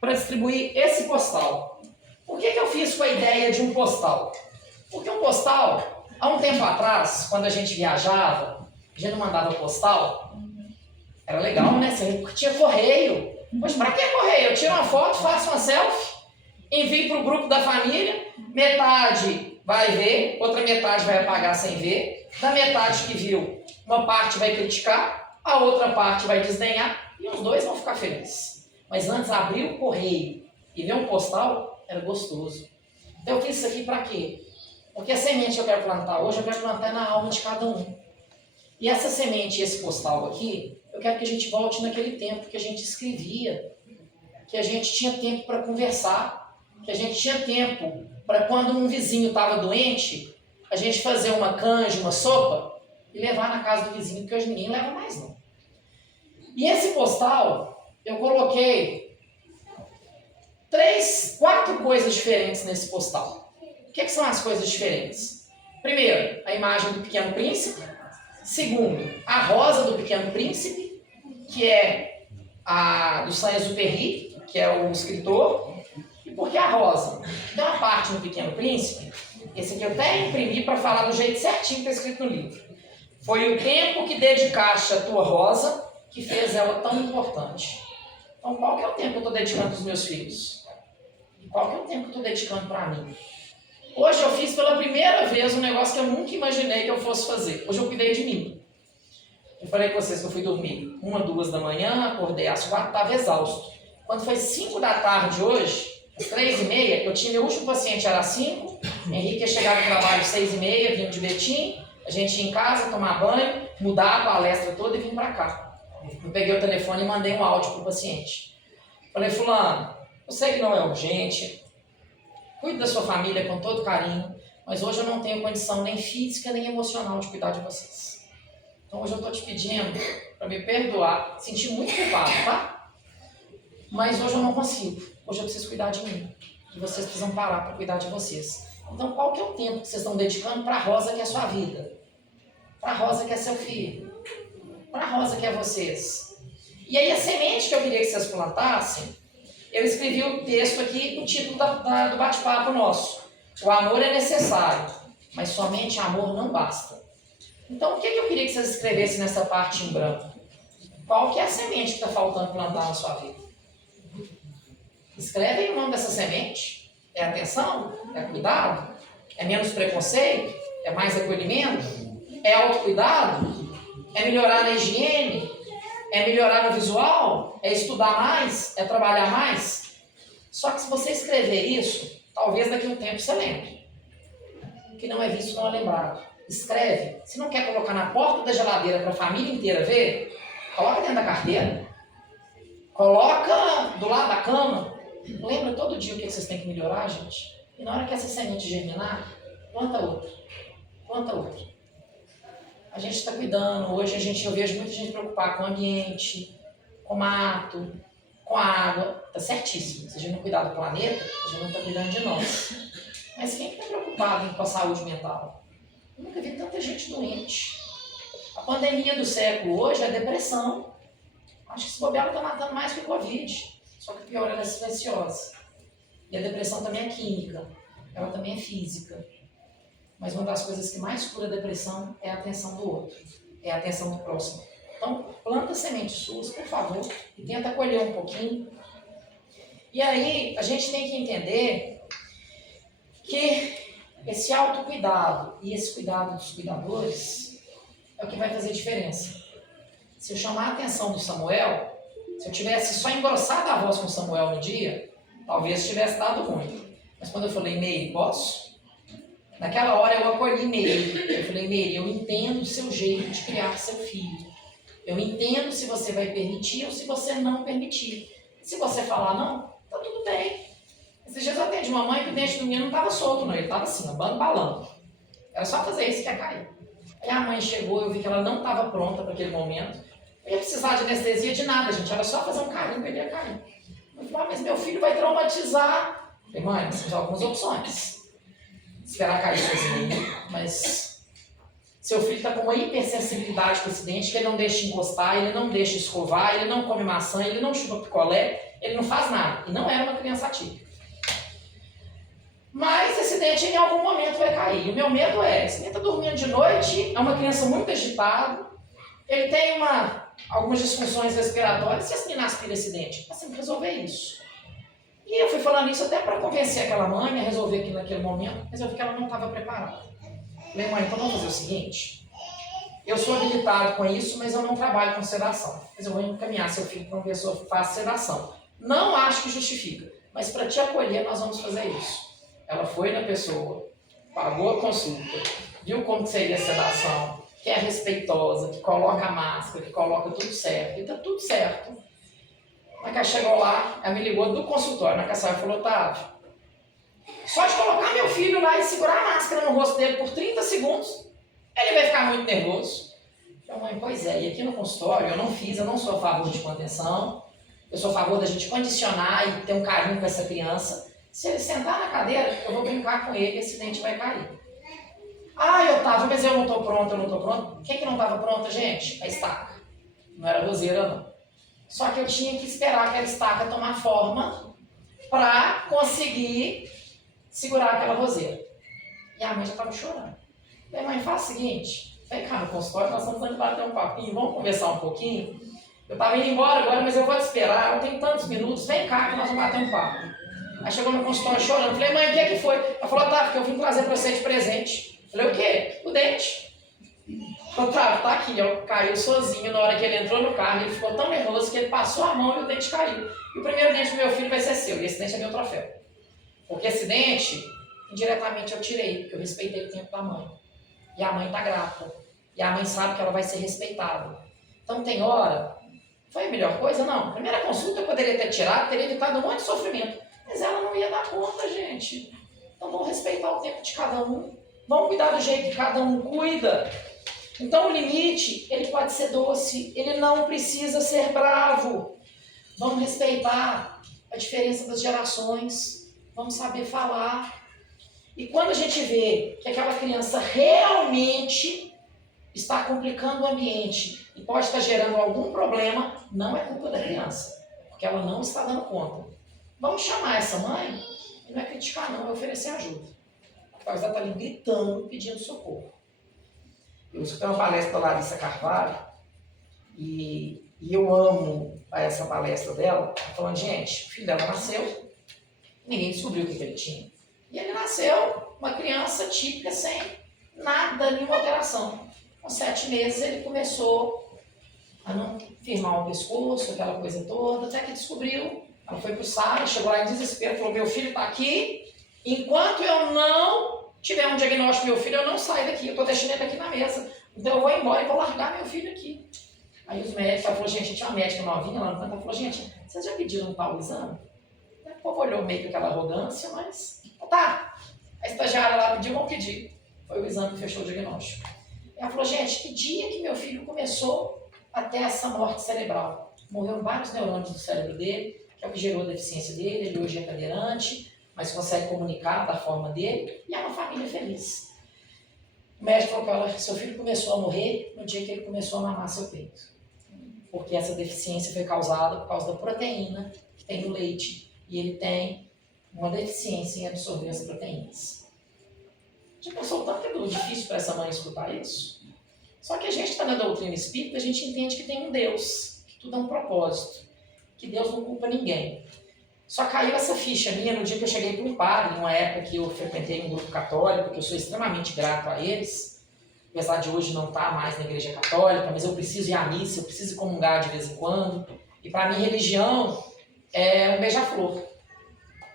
Para distribuir esse postal. Por que eu fiz com a ideia de um postal? Porque um postal, há um tempo atrás, quando a gente viajava, a gente não mandava postal, era legal, né? Você tinha correio. Mas para que correio? Eu tiro uma foto, faço uma selfie, envio para o grupo da família, metade vai ver, outra metade vai apagar sem ver, da metade que viu, uma parte vai criticar, a outra parte vai desdenhar e os dois vão ficar felizes. Mas antes, abrir o correio e ver um postal era gostoso. Então eu fiz isso aqui para quê? Porque a semente que eu quero plantar hoje, eu quero plantar na alma de cada um. E essa semente, esse postal aqui, eu quero que a gente volte naquele tempo que a gente escrevia, que a gente tinha tempo para conversar, que a gente tinha tempo para quando um vizinho estava doente, a gente fazer uma canja, uma sopa e levar na casa do vizinho, porque hoje ninguém leva mais não. E esse postal, eu coloquei 4 coisas diferentes nesse postal. O que são as coisas diferentes? Primeiro, a imagem do Pequeno Príncipe. Segundo, a rosa do Pequeno Príncipe, que é a do Saint-Exupéry, que é o escritor. E por que a rosa? Tem uma parte no Pequeno Príncipe, esse aqui eu até imprimi para falar do jeito certinho que está escrito no livro. Foi o tempo que dedicaste à tua rosa que fez ela tão importante. Então, qual que é o tempo que eu estou dedicando para os meus filhos? E qual que é o tempo que eu estou dedicando para mim? Hoje eu fiz pela primeira vez um negócio que eu nunca imaginei que eu fosse fazer. Hoje eu cuidei de mim. Eu falei com vocês que eu fui dormir 1, 2 da manhã, acordei às 4, estava exausto. Quando foi 5 da tarde hoje, às 3h30, eu tinha meu último paciente, era às 5, Henrique ia chegar no trabalho às 6h30, vinha de Betim, a gente ia em casa, tomar banho, mudar a palestra toda e vim para cá. Eu peguei o telefone e mandei um áudio para o paciente. Falei, fulano, eu sei que não é urgente, cuide da sua família com todo carinho, mas hoje eu não tenho condição nem física nem emocional de cuidar de vocês. Então hoje eu estou te pedindo para me perdoar, senti muito culpado, tá? Mas hoje eu não consigo. hoje eu preciso cuidar de mim. E vocês precisam parar para cuidar de vocês. Então, qual que é o tempo que vocês estão dedicando para a Rosa, que é a sua vida? Para a Rosa, que é seu filho? Para a Rosa, que é vocês? E aí, a semente que eu queria que vocês plantassem, eu escrevi o texto aqui, o título do bate-papo nosso. O amor é necessário, mas somente amor não basta. Então, o que eu queria que vocês escrevessem nessa parte em branco? Qual que é a semente que está faltando plantar na sua vida? Escreve aí o nome dessa semente. É atenção? É cuidado? É menos preconceito? É mais acolhimento? É autocuidado? É melhorar na higiene? É melhorar no visual? É estudar mais? É trabalhar mais? Só que se você escrever isso, talvez daqui a um tempo você lembre. O que não é visto não é lembrado. Escreve. Se não quer colocar na porta da geladeira para a família inteira ver, coloca dentro da carteira. Coloca do lado da cama. Lembra todo dia o que vocês têm que melhorar, gente? E na hora que essa semente germinar, planta outra. Planta outra. A gente está cuidando. Hoje eu vejo muita gente preocupada com o ambiente, com o mato, com a água. Está certíssimo. Se a gente não cuidar do planeta, a gente não está cuidando de nós. Mas quem está preocupado com a saúde mental? Eu nunca vi tanta gente doente. A pandemia do século hoje é a depressão. Acho que esse bobeiro está matando mais que o Covid. Só que pior, ela é silenciosa. E a depressão também é química. Ela também é física. Mas uma das coisas que mais cura a depressão é a atenção do outro. É a atenção do próximo. Então, planta sementes suas, por favor, e tenta colher um pouquinho. E aí, a gente tem que entender que esse autocuidado e esse cuidado dos cuidadores é o que vai fazer diferença. Se eu chamar a atenção do Samuel, se eu tivesse só engrossado a voz com o Samuel no dia, talvez tivesse dado ruim. Mas quando eu falei, Meire, posso? Naquela hora eu acolhi Meire. Eu falei, Meire, eu entendo o seu jeito de criar seu filho. Eu entendo se você vai permitir ou se você não permitir. Se você falar não, tá tudo bem. Esses dias eu atendi uma mãe que o dente do menino não estava solto, não. Ele estava assim, balando. Era só fazer isso que ia cair. Aí a mãe chegou, eu vi que ela não estava pronta para aquele momento. Eu ia precisar de anestesia de nada, gente. Era só fazer um carinho que ele ia cair. Eu falei, mas meu filho vai traumatizar. Eu falei, mãe, nós temos algumas opções. Esperar cair sozinho, mas seu filho está com uma hipersensibilidade para o acidente, que ele não deixa encostar, ele não deixa escovar, ele não come maçã, ele não chupa picolé, ele não faz nada. E não era uma criança atípica. Mas esse dente em algum momento vai cair. E o meu medo é, esse dente está dormindo de noite, é uma criança muito agitada, ele tem algumas disfunções respiratórias, se esse menino aspira esse dente, nós temos que resolver isso. E eu fui falando isso até para convencer aquela mãe a resolver aquilo naquele momento, mas eu vi que ela não estava preparada. Falei, mãe, então vamos fazer o seguinte, eu sou habilitado com isso, mas eu não trabalho com sedação. Mas eu vou encaminhar seu filho para uma pessoa que faça sedação. Não acho que justifica, mas para te acolher nós vamos fazer isso. Ela foi na pessoa, pagou a consulta, viu como seria a sedação, que é respeitosa, que coloca a máscara, que coloca tudo certo, e está tudo certo. Na que ela chegou lá, ela me ligou do consultório, na que ela saiu e falou, Otávio, só de colocar meu filho lá e segurar a máscara no rosto dele por 30 segundos, ele vai ficar muito nervoso. Eu falei, mãe, pois é, e aqui no consultório eu não sou a favor de contenção, eu sou a favor da gente condicionar e ter um carinho com essa criança. Se ele sentar na cadeira, eu vou brincar com ele e esse dente vai cair. Ah, Otávio, mas eu não estou pronto. Quem que não estava pronta, gente? A estaca. Não era roseira, não. Só que eu tinha que esperar aquela estaca tomar forma para conseguir segurar aquela roseira. E a mãe já estava chorando. Eu falei, mãe, faz o seguinte, vem cá no consultório, nós estamos indo bater um papinho, vamos conversar um pouquinho. Eu estava indo embora agora, mas eu vou te esperar, eu tenho tantos minutos, vem cá que nós vamos bater um papo. Aí chegou no consultório chorando, falei, mãe, o que é que foi? Ela falou, Otávio, que eu vim trazer para você de presente. Eu falei, o quê? O dente. Otávio, tá aqui, ó, caiu sozinho na hora que ele entrou no carro, ele ficou tão nervoso que ele passou a mão e o dente caiu. E o primeiro dente do meu filho vai ser seu, e esse dente é meu troféu. Porque esse dente, indiretamente eu tirei, porque eu respeitei o tempo da mãe. E a mãe tá grata. E a mãe sabe que ela vai ser respeitada. Então tem hora, foi a melhor coisa? Não. Primeira consulta eu poderia ter tirado, teria evitado um monte de sofrimento. Mas ela não ia dar conta, gente. Então vamos respeitar o tempo de cada um. Vamos cuidar do jeito que cada um cuida. Então o limite, ele pode ser doce, ele não precisa ser bravo. Vamos respeitar. a diferença das gerações, vamos saber falar. E quando a gente vê que aquela criança realmente está complicando o ambiente e pode estar gerando algum problema, não é culpa da criança, porque ela não está dando conta. Vamos chamar essa mãe e não é criticar não, é oferecer ajuda. Porque ela está ali gritando, pedindo socorro. Eu escutei uma palestra da Larissa Carvalho e eu amo essa palestra dela, falando, gente, o filho dela nasceu, ninguém descobriu o que ele tinha. E ele nasceu uma criança típica, sem nada, nenhuma alteração. Com 7 meses ele começou a não firmar o pescoço, aquela coisa toda, até que descobriu. Ela foi pro SARA, chegou lá em desespero, falou, meu filho está aqui, enquanto eu não tiver um diagnóstico do meu filho, eu não saio daqui, eu estou deixando ele aqui na mesa. Então eu vou embora e vou largar meu filho aqui. Aí os médicos, ela falou, gente, tinha uma médica novinha lá no canto, ela falou, gente, vocês já pediram um tal exame? O povo olhou meio com aquela arrogância, mas tá. A estagiária lá pediu, vamos pedir. Foi o exame que fechou o diagnóstico. Ela falou, gente, que dia que meu filho começou a ter essa morte cerebral? Morreram vários neurônios do cérebro dele, que é o que gerou a deficiência dele, ele hoje é cadeirante, mas consegue comunicar da forma dele, e é uma família feliz. O médico falou para ela, seu filho começou a morrer no dia que ele começou a mamar seu peito. Porque essa deficiência foi causada por causa da proteína que tem no leite, e ele tem uma deficiência em absorver as proteínas. Já pensou tanto que é difícil para essa mãe escutar isso? Só que a gente está na doutrina espírita, a gente entende que tem um Deus, que tudo é um propósito, que Deus não culpa ninguém. Só caiu essa ficha minha no dia que eu cheguei para um padre, numa época que eu frequentei um grupo católico, que eu sou extremamente grato a eles, apesar de hoje não estar mais na igreja católica, mas eu preciso ir à missa, eu preciso comungar de vez em quando, e para mim religião é um beija-flor.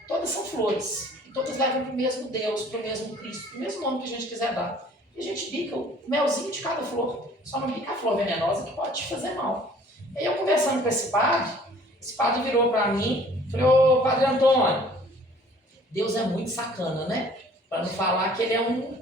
Todas são flores, e todas levam para o mesmo Deus, para o mesmo Cristo, para o mesmo nome que a gente quiser dar. E a gente bica o melzinho de cada flor, só não bica a flor venenosa que pode te fazer mal. E aí eu conversando com esse padre virou para mim e falou, ô Padre Antônio, Deus é muito sacana, né? Para não falar que ele é um...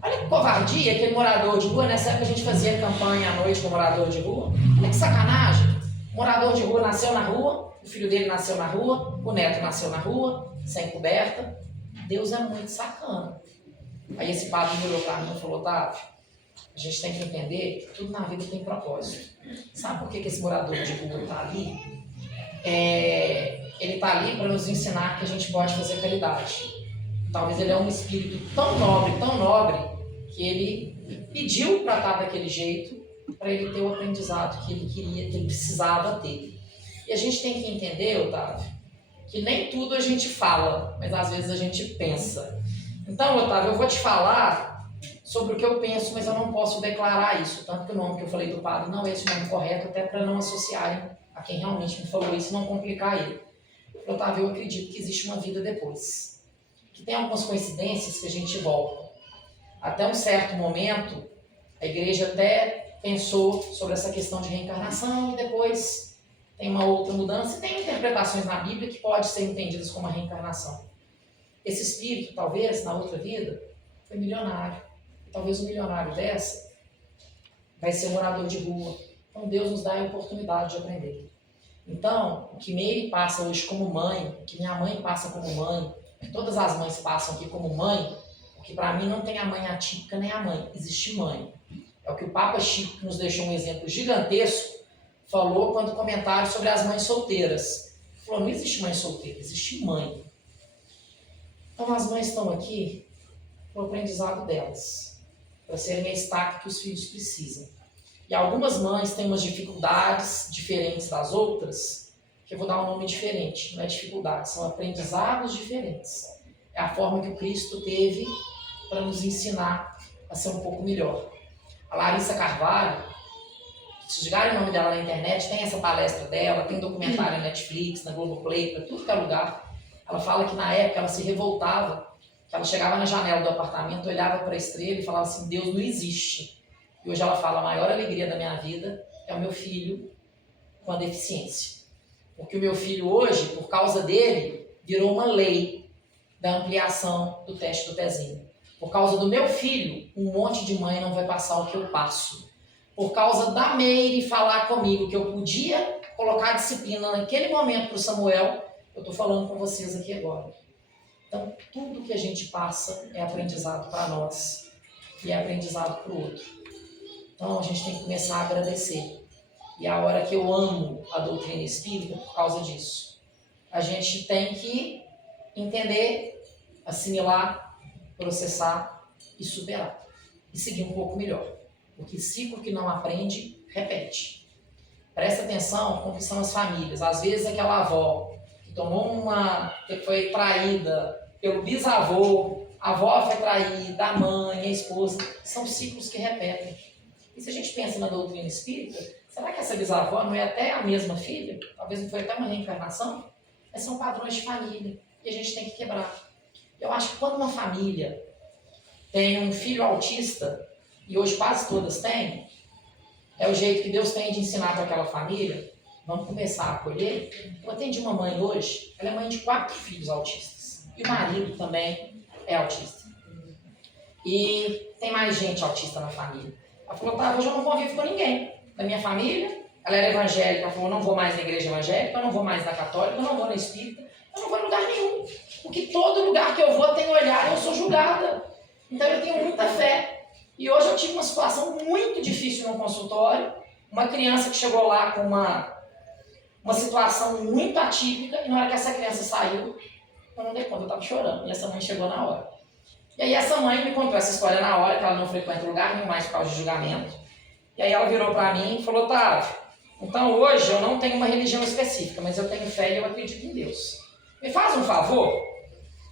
Olha que covardia, aquele morador de rua, nessa época a gente fazia campanha à noite com morador de rua. Olha que sacanagem. O morador de rua nasceu na rua, o filho dele nasceu na rua, o neto nasceu na rua, sem coberta. Deus é muito sacana. Aí esse padre virou para mim e falou, Otávio, a gente tem que entender que tudo na vida tem propósito. Sabe por que esse morador de rua está ali? Ele está ali para nos ensinar que a gente pode fazer caridade. Talvez ele é um espírito tão nobre, que ele pediu para estar daquele jeito, para ele ter o aprendizado que ele queria, que ele precisava ter. E a gente tem que entender, Otávio, que nem tudo a gente fala, mas às vezes a gente pensa. Então, Otávio, eu vou te falar sobre o que eu penso, mas eu não posso declarar isso. Tanto que o nome que eu falei do padre não é esse o nome correto, até para não associarem a quem realmente me falou isso e não complicar ele. Otávio, eu acredito que existe uma vida depois. Que tem algumas coincidências que a gente volta. Até um certo momento, a igreja até pensou sobre essa questão de reencarnação e depois tem uma outra mudança e tem interpretações na Bíblia que podem ser entendidas como a reencarnação. Esse espírito, talvez, na outra vida, foi milionário. E talvez o milionário dessa vai ser morador de rua. Então Deus nos dá a oportunidade de aprender. Então, o que Meire passa hoje como mãe, o que minha mãe passa como mãe, o que todas as mães passam aqui como mãe, porque para mim não tem a mãe atípica nem a mãe, existe mãe. É o que o Papa Chico, que nos deixou um exemplo gigantesco, falou quando comentário sobre as mães solteiras. Ele falou, não existe mãe solteira, existe mãe. Então as mães estão aqui para o aprendizado delas, para serem a estaca que os filhos precisam. E algumas mães têm umas dificuldades diferentes das outras, que eu vou dar um nome diferente, não é dificuldade, são aprendizados diferentes. É a forma que o Cristo teve para nos ensinar a ser um pouco melhor. A Larissa Carvalho, se jogarem o nome dela na internet, tem essa palestra dela, tem documentário na Netflix, na Globoplay, para tudo que é lugar. Ela fala que na época ela se revoltava, que ela chegava na janela do apartamento, olhava para a estrela e falava assim, Deus não existe. E hoje ela fala, a maior alegria da minha vida é o meu filho com a deficiência. Porque o meu filho hoje, por causa dele, virou uma lei da ampliação do teste do pezinho. Por causa do meu filho, um monte de mãe não vai passar o que eu passo. Por causa da Meire falar comigo que eu podia colocar a disciplina naquele momento para o Samuel, eu estou falando com vocês aqui agora. Então, tudo que a gente passa é aprendizado para nós e é aprendizado para o outro. Então, a gente tem que começar a agradecer. E a hora que eu amo a doutrina espírita, por causa disso. A gente tem que entender, assimilar, processar e superar. E seguir um pouco melhor. Porque ciclo que não aprende, repete. Presta atenção como são as famílias. Às vezes aquela avó que foi traída pelo bisavô, a avó foi traída, a mãe, a esposa. São ciclos que repetem. E se a gente pensa na doutrina espírita, será que essa bisavó não é até a mesma filha? Talvez não foi até uma reencarnação? Mas são padrões de família e a gente tem que quebrar. Eu acho que quando uma família tem um filho autista, e hoje quase todas têm, é o jeito que Deus tem de ensinar para aquela família. Vamos começar a acolher. Eu atendi uma mãe hoje, ela é mãe de 4 filhos autistas. E o marido também é autista. E tem mais gente autista na família. Ela falou, tá, hoje eu não convivo com ninguém da minha família. Ela era evangélica, ela falou, não vou mais na igreja evangélica, eu não vou mais na católica, eu não vou na espírita, eu não vou em lugar nenhum. Porque todo lugar que eu vou tem olhar e eu sou julgada. Então eu tenho muita fé. E hoje eu tive uma situação muito difícil no consultório. Uma criança que chegou lá com uma situação muito atípica, e na hora que essa criança saiu, eu não dei conta, eu estava chorando, e essa mãe chegou na hora. E aí essa mãe me contou essa história na hora, que ela não frequenta lugar nenhum mais por causa de julgamento. E aí ela virou para mim e falou, Otávio, então hoje eu não tenho uma religião específica, mas eu tenho fé e eu acredito em Deus. Me faz um favor,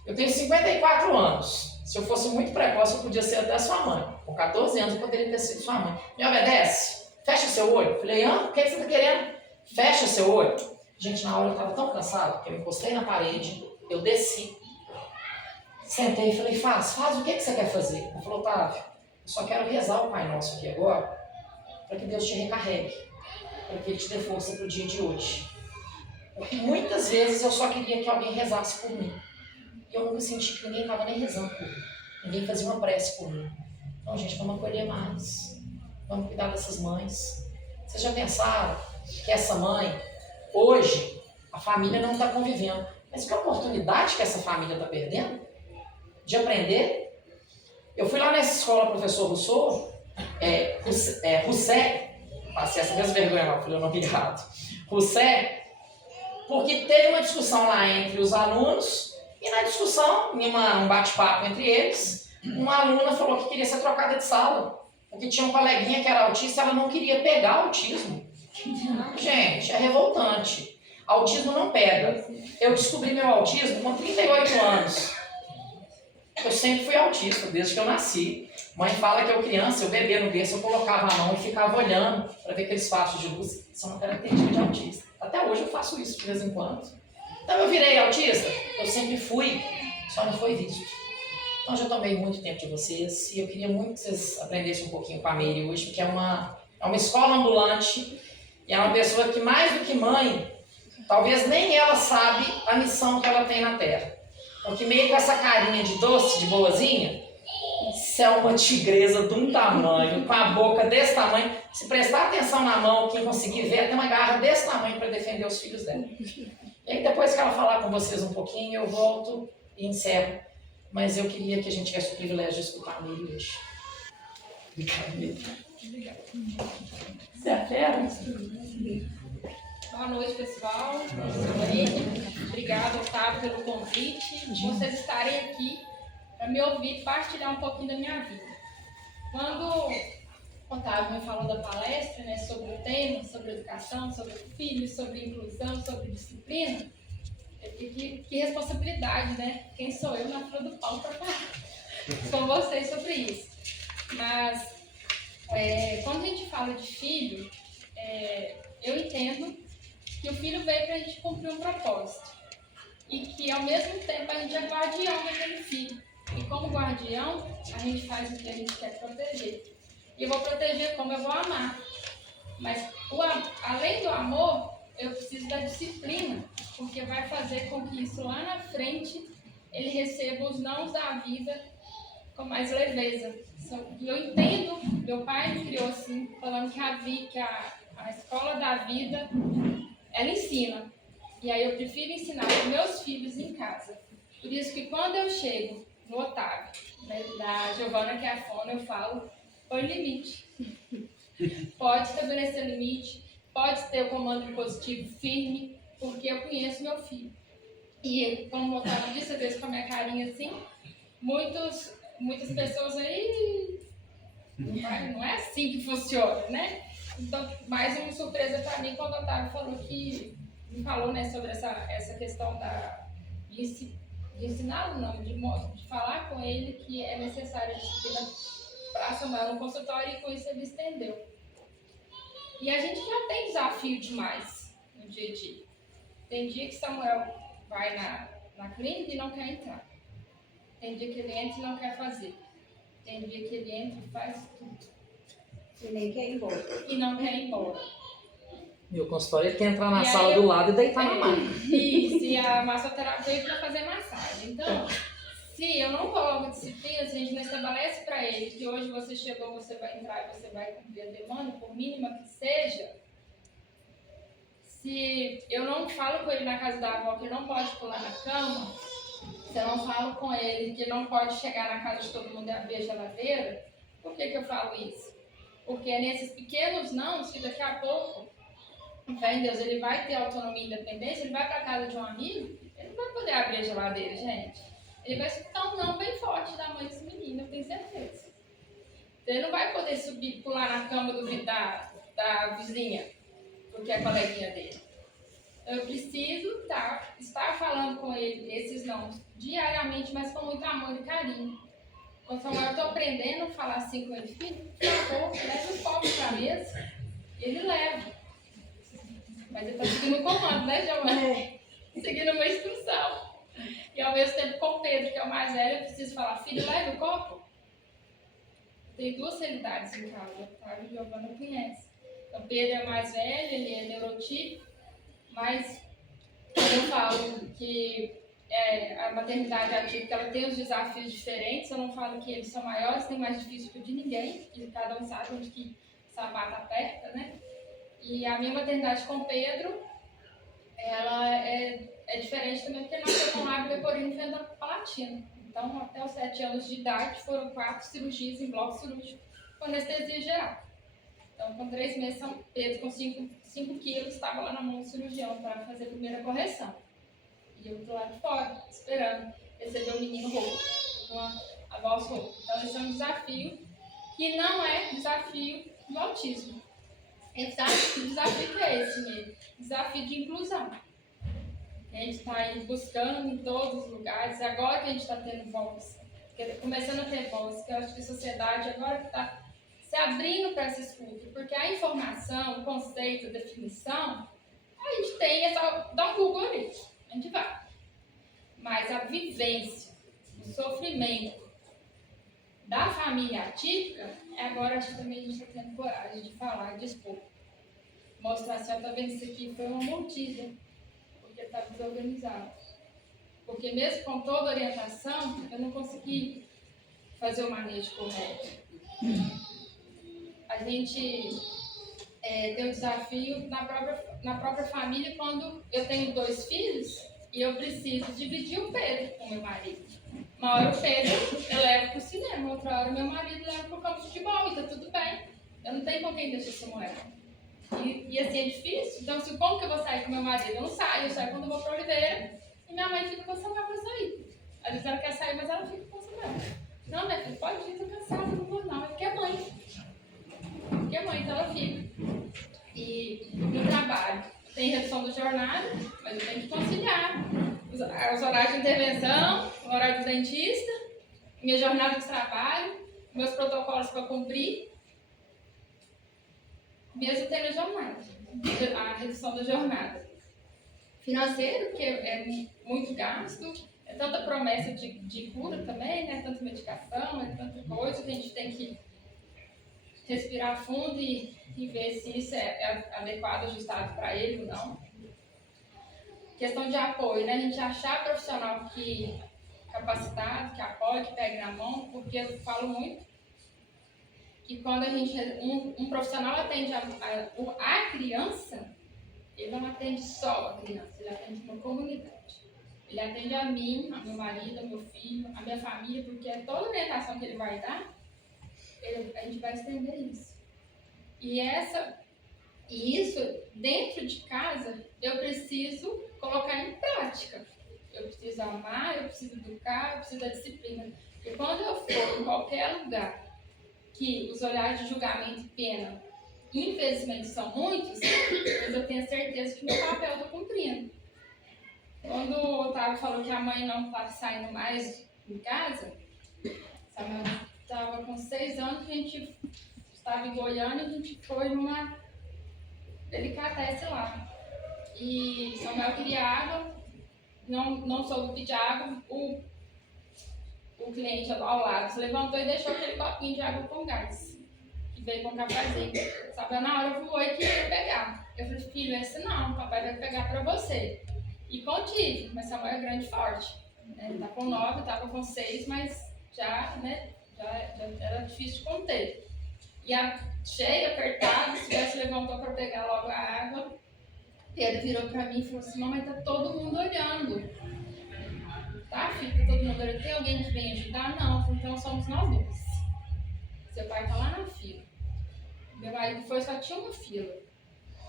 eu tenho 54 anos. Se eu fosse muito precoce, eu podia ser até sua mãe. Com 14 anos, eu poderia ter sido sua mãe. Me obedece? Fecha seu olho. Falei, o que você está querendo? Fecha seu olho. Gente, na hora eu estava tão cansado que eu encostei na parede, eu desci, sentei e falei, faz o que você quer fazer? Ele falou, Otávio, eu só quero rezar o Pai Nosso aqui agora, para que Deus te recarregue, para que Ele te dê força para o dia de hoje. Porque muitas vezes eu só queria que alguém rezasse por mim. E eu nunca senti que ninguém estava nem rezando por mim. Ninguém fazia uma prece por mim. Então, gente, vamos acolher mais. Vamos cuidar dessas mães. Vocês já pensaram que essa mãe, hoje, a família não está convivendo? Mas que oportunidade que essa família está perdendo de aprender? Eu fui lá nessa escola, professor Rousseau, Rousset, passei essa mesma vergonha lá, falei o nome errado, Rousset, porque teve uma discussão lá entre os alunos, e na discussão, em um bate-papo entre eles, uma aluna falou que queria ser trocada de sala, porque tinha um coleguinha que era autista e ela não queria pegar autismo. Gente, é revoltante. Autismo não pega. Eu descobri meu autismo com 38 anos. Eu sempre fui autista, desde que eu nasci. Mãe fala que eu criança, eu bebê no berço, eu colocava a mão e ficava olhando para ver aqueles fachos de luz. Isso é uma característica de autista. Até hoje eu faço isso de vez em quando. Então eu virei autista? Eu sempre fui, só não foi visto. Então já tomei muito tempo de vocês e eu queria muito que vocês aprendessem um pouquinho com a Meire hoje, porque é uma escola ambulante e é uma pessoa que mais do que mãe, talvez nem ela sabe a missão que ela tem na Terra. Porque meio com essa carinha de doce, de boazinha, isso é uma tigresa de um tamanho, com a boca desse tamanho. Se prestar atenção na mão, quem conseguir ver, tem uma garra desse tamanho para defender os filhos dela. E aí depois que ela falar com vocês um pouquinho, eu volto e encerro. Mas eu queria que a gente tivesse o privilégio de escutar a Meire hoje. Obrigada, Meire. Obrigada. Você é fera? Boa noite, pessoal. Obrigada, Otávio, pelo convite, de vocês estarem aqui para me ouvir partilhar um pouquinho da minha vida. Quando o Otávio me falou da palestra, né, sobre o tema, sobre educação, sobre filhos, sobre inclusão, sobre disciplina, eu fiquei, que responsabilidade, né? Quem sou eu na fila do pau para falar com vocês sobre isso. Mas, quando a gente fala de filho, eu entendo que o filho veio para a gente cumprir um propósito e que ao mesmo tempo a gente é guardião daquele filho e como guardião a gente faz o que a gente quer proteger e eu vou proteger como eu vou amar, mas além do amor eu preciso da disciplina, porque vai fazer com que isso lá na frente ele receba os nãos da vida com mais leveza. Eu entendo, meu pai me criou assim, falando que a escola da vida ela ensina. E aí eu prefiro ensinar os meus filhos em casa. Por isso que quando eu chego no Otávio, né, da Giovana, que é a fono, eu falo, põe limite. Pode estabelecer limite, pode ter o comando positivo firme, porque eu conheço meu filho. E como o Otávio disse, às vezes com a minha carinha assim, muitas pessoas aí, não é assim que funciona, né? Então, mais uma surpresa para mim quando o Otávio falou, né, sobre essa questão de ensiná-lo, não, de falar com ele que é necessária a disciplina para assumir um consultório, e com isso ele estendeu. E a gente já tem desafio demais no dia a dia. Tem dia que Samuel vai na clínica e não quer entrar. Tem dia que ele entra e não quer fazer. Tem dia que ele entra e faz tudo. E nem quer ir embora. E não quer ir embora. Meu consultório ele quer entrar na E sala aí do lado e deitar na maca. Isso, e a massoterapeuta para fazer massagem. Então, se eu não coloco disciplina, se a gente não estabelece para ele que hoje você chegou, você vai entrar e você vai cumprir a demanda, por mínima que seja, se eu não falo com ele na casa da avó que ele não pode pular na cama, se eu não falo com ele que não pode chegar na casa de todo mundo e abrir a geladeira, por que eu falo isso? Porque é nesses pequenos nãos que daqui a pouco, fé em Deus, ele vai ter autonomia e independência, ele vai para casa de um amigo, ele não vai poder abrir a geladeira, gente. Ele vai escutar um não bem forte da mãe desse menino, eu tenho certeza. Ele não vai poder subir, pular na cama da vizinha, porque é coleguinha dele. Eu preciso estar falando com ele esses não diariamente, mas com muito amor e carinho. Quando eu estou aprendendo a falar assim com ele, filho, por favor, leve um copo para a mesa. Ele leva. Mas ele está seguindo o comando, né, Giovana? Seguindo uma instrução. E ao mesmo tempo com o Pedro, que é o mais velho, eu preciso falar, filho, leve o copo. Tem duas realidades em casa, tá? A Giovana conhece. Então, Pedro é o mais velho, ele é neurotípico, mas eu falo que a maternidade atípica ela tem os desafios diferentes. Eu não falo que eles são maiores, tem mais difícil que o de ninguém, e cada um sabe onde que sapato aperta, né? E a minha maternidade com Pedro, ela é diferente também, porque nasceu com lábio leporino fenda palatina. Então, até os 7 anos de idade, foram 4 cirurgias em bloco cirúrgico com anestesia geral. Então, com 3 meses, São Pedro, com 5 quilos, estava lá na mão do cirurgião para fazer a primeira correção. E eu do lado de fora, esperando receber o menino rouco, com a voz rouca. Então, esse é um desafio que não é desafio do autismo. O desafio que é esse mesmo? Desafio de inclusão. A gente está aí buscando em todos os lugares, agora que a gente está tendo voz, começando a ter voz, que eu acho que a sociedade agora que está se abrindo para essa escuta, porque a informação, o conceito, a definição, a gente tem, é só dar um Google ali, a gente vai. Mas a vivência, o sofrimento da família atípica, agora acho que também a gente está tendo coragem de falar, de expor. Mostrar assim, eu estou vendo isso aqui foi uma mordida, porque está desorganizado. Porque mesmo com toda a orientação, eu não consegui fazer o manejo correto. A gente tem um desafio na própria família quando eu tenho 2 filhos e eu preciso dividir o Pedro com meu marido. Uma hora o Pedro eu levo para o cinema, outra hora meu marido leva para o campo de futebol, e tá tudo bem. Eu não tenho com quem deixar Samuel. E assim é difícil. Então, como que eu vou sair com meu marido? Eu não saio, eu saio quando eu vou para Oliveira e minha mãe fica com o Samuel para sair. Às vezes ela quer sair, mas ela fica com o Samuel. Não, minha filha, pode ir, eu tô cansada, não vou não. É porque é mãe. Porque é mãe, então ela fica. E no trabalho, tem redução da jornada, mas eu tenho que conciliar os horários de intervenção, o horário do dentista, minha jornada de trabalho, meus protocolos para cumprir, mesmo tendo a jornada, a redução da jornada. Financeiro, porque é muito gasto, é tanta promessa de cura também, né? Tanta medicação, é tanta coisa que a gente tem que respirar fundo e ver se isso é adequado, ajustado para ele ou não. Questão de apoio, né? A gente achar profissional capacitado, que apoie, que pegue na mão, porque eu falo muito que quando a gente, um profissional atende a criança, Ele não atende só a criança, ele atende uma comunidade. Ele atende a mim, a meu marido, a meu filho, a minha família, porque toda orientação que ele vai dar, a gente vai estender isso. E isso, dentro de casa, eu preciso colocar em prática. Eu preciso amar, eu preciso educar, eu preciso da disciplina. Porque quando eu for em qualquer lugar que os olhares de julgamento e pena, infelizmente, são muitos, mas eu tenho certeza que meu papel eu estou cumprindo. Quando o Otávio falou que a mãe não está saindo mais em casa, Samuel estava com 6 anos, a gente estava em Goiânia, a gente foi numa delicatessen lá. E Samuel queria água, não soube pedir água, o cliente ao lado se levantou e deixou aquele copinho de água com gás, que veio com um cafezinho. Samuel na hora voou e queria pegar. Eu falei, filho, esse não, o papai vai pegar para você. E contive, mas Samuel é grande e forte. Né? Ele tá com 9, estava com 6, mas já era difícil de conter. E cheia, apertada, se tivesse levantou para pegar logo a água, Pedro virou para mim e falou assim, mamãe, tá todo mundo olhando. Tá, filho, tá todo mundo olhando. Tem alguém que vem ajudar? Não. Falei, então somos nós dois. Seu pai tá lá na fila. Meu marido foi, só tinha uma fila.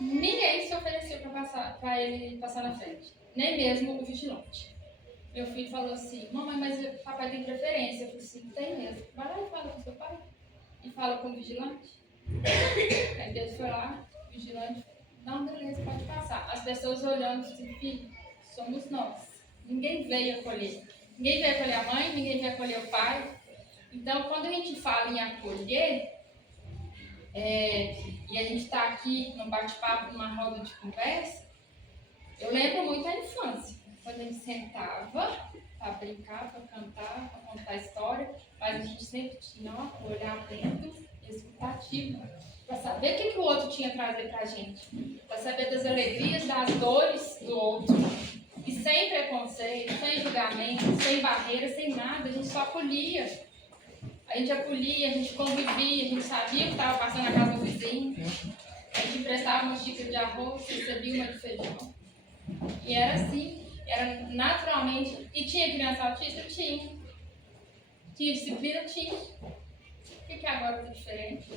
Ninguém se ofereceu para ele passar na frente. Nem mesmo o vigilante. Meu filho falou assim, mamãe, mas o papai tem preferência. Eu falei assim, tem mesmo. Vai lá e fala com seu pai. E fala com o vigilante. Aí Pedro foi lá, o vigilante, não, beleza, pode passar. As pessoas olhando, assim, filho, somos nós. Ninguém veio acolher. Ninguém veio acolher a mãe, ninguém veio acolher o pai. Então, quando a gente fala em acolher, e a gente está aqui num bate-papo, numa roda de conversa, eu lembro muito a infância. Quando a gente sentava para brincar, para cantar, para contar história, mas a gente sempre tinha um olhar atento, escutativo, para saber o que o outro tinha a trazer para a gente, para saber das alegrias, das dores do outro. E sem preconceito, sem julgamento, sem barreira, sem nada, a gente só acolhia. A gente acolhia, a gente convivia, a gente sabia que estava passando na casa do vizinho, a gente emprestava uma xícara de arroz, recebia uma de feijão. E era assim, era naturalmente. E tinha criança autista? Tinha. Tinha disciplina? Tinha. Por que agora está diferente?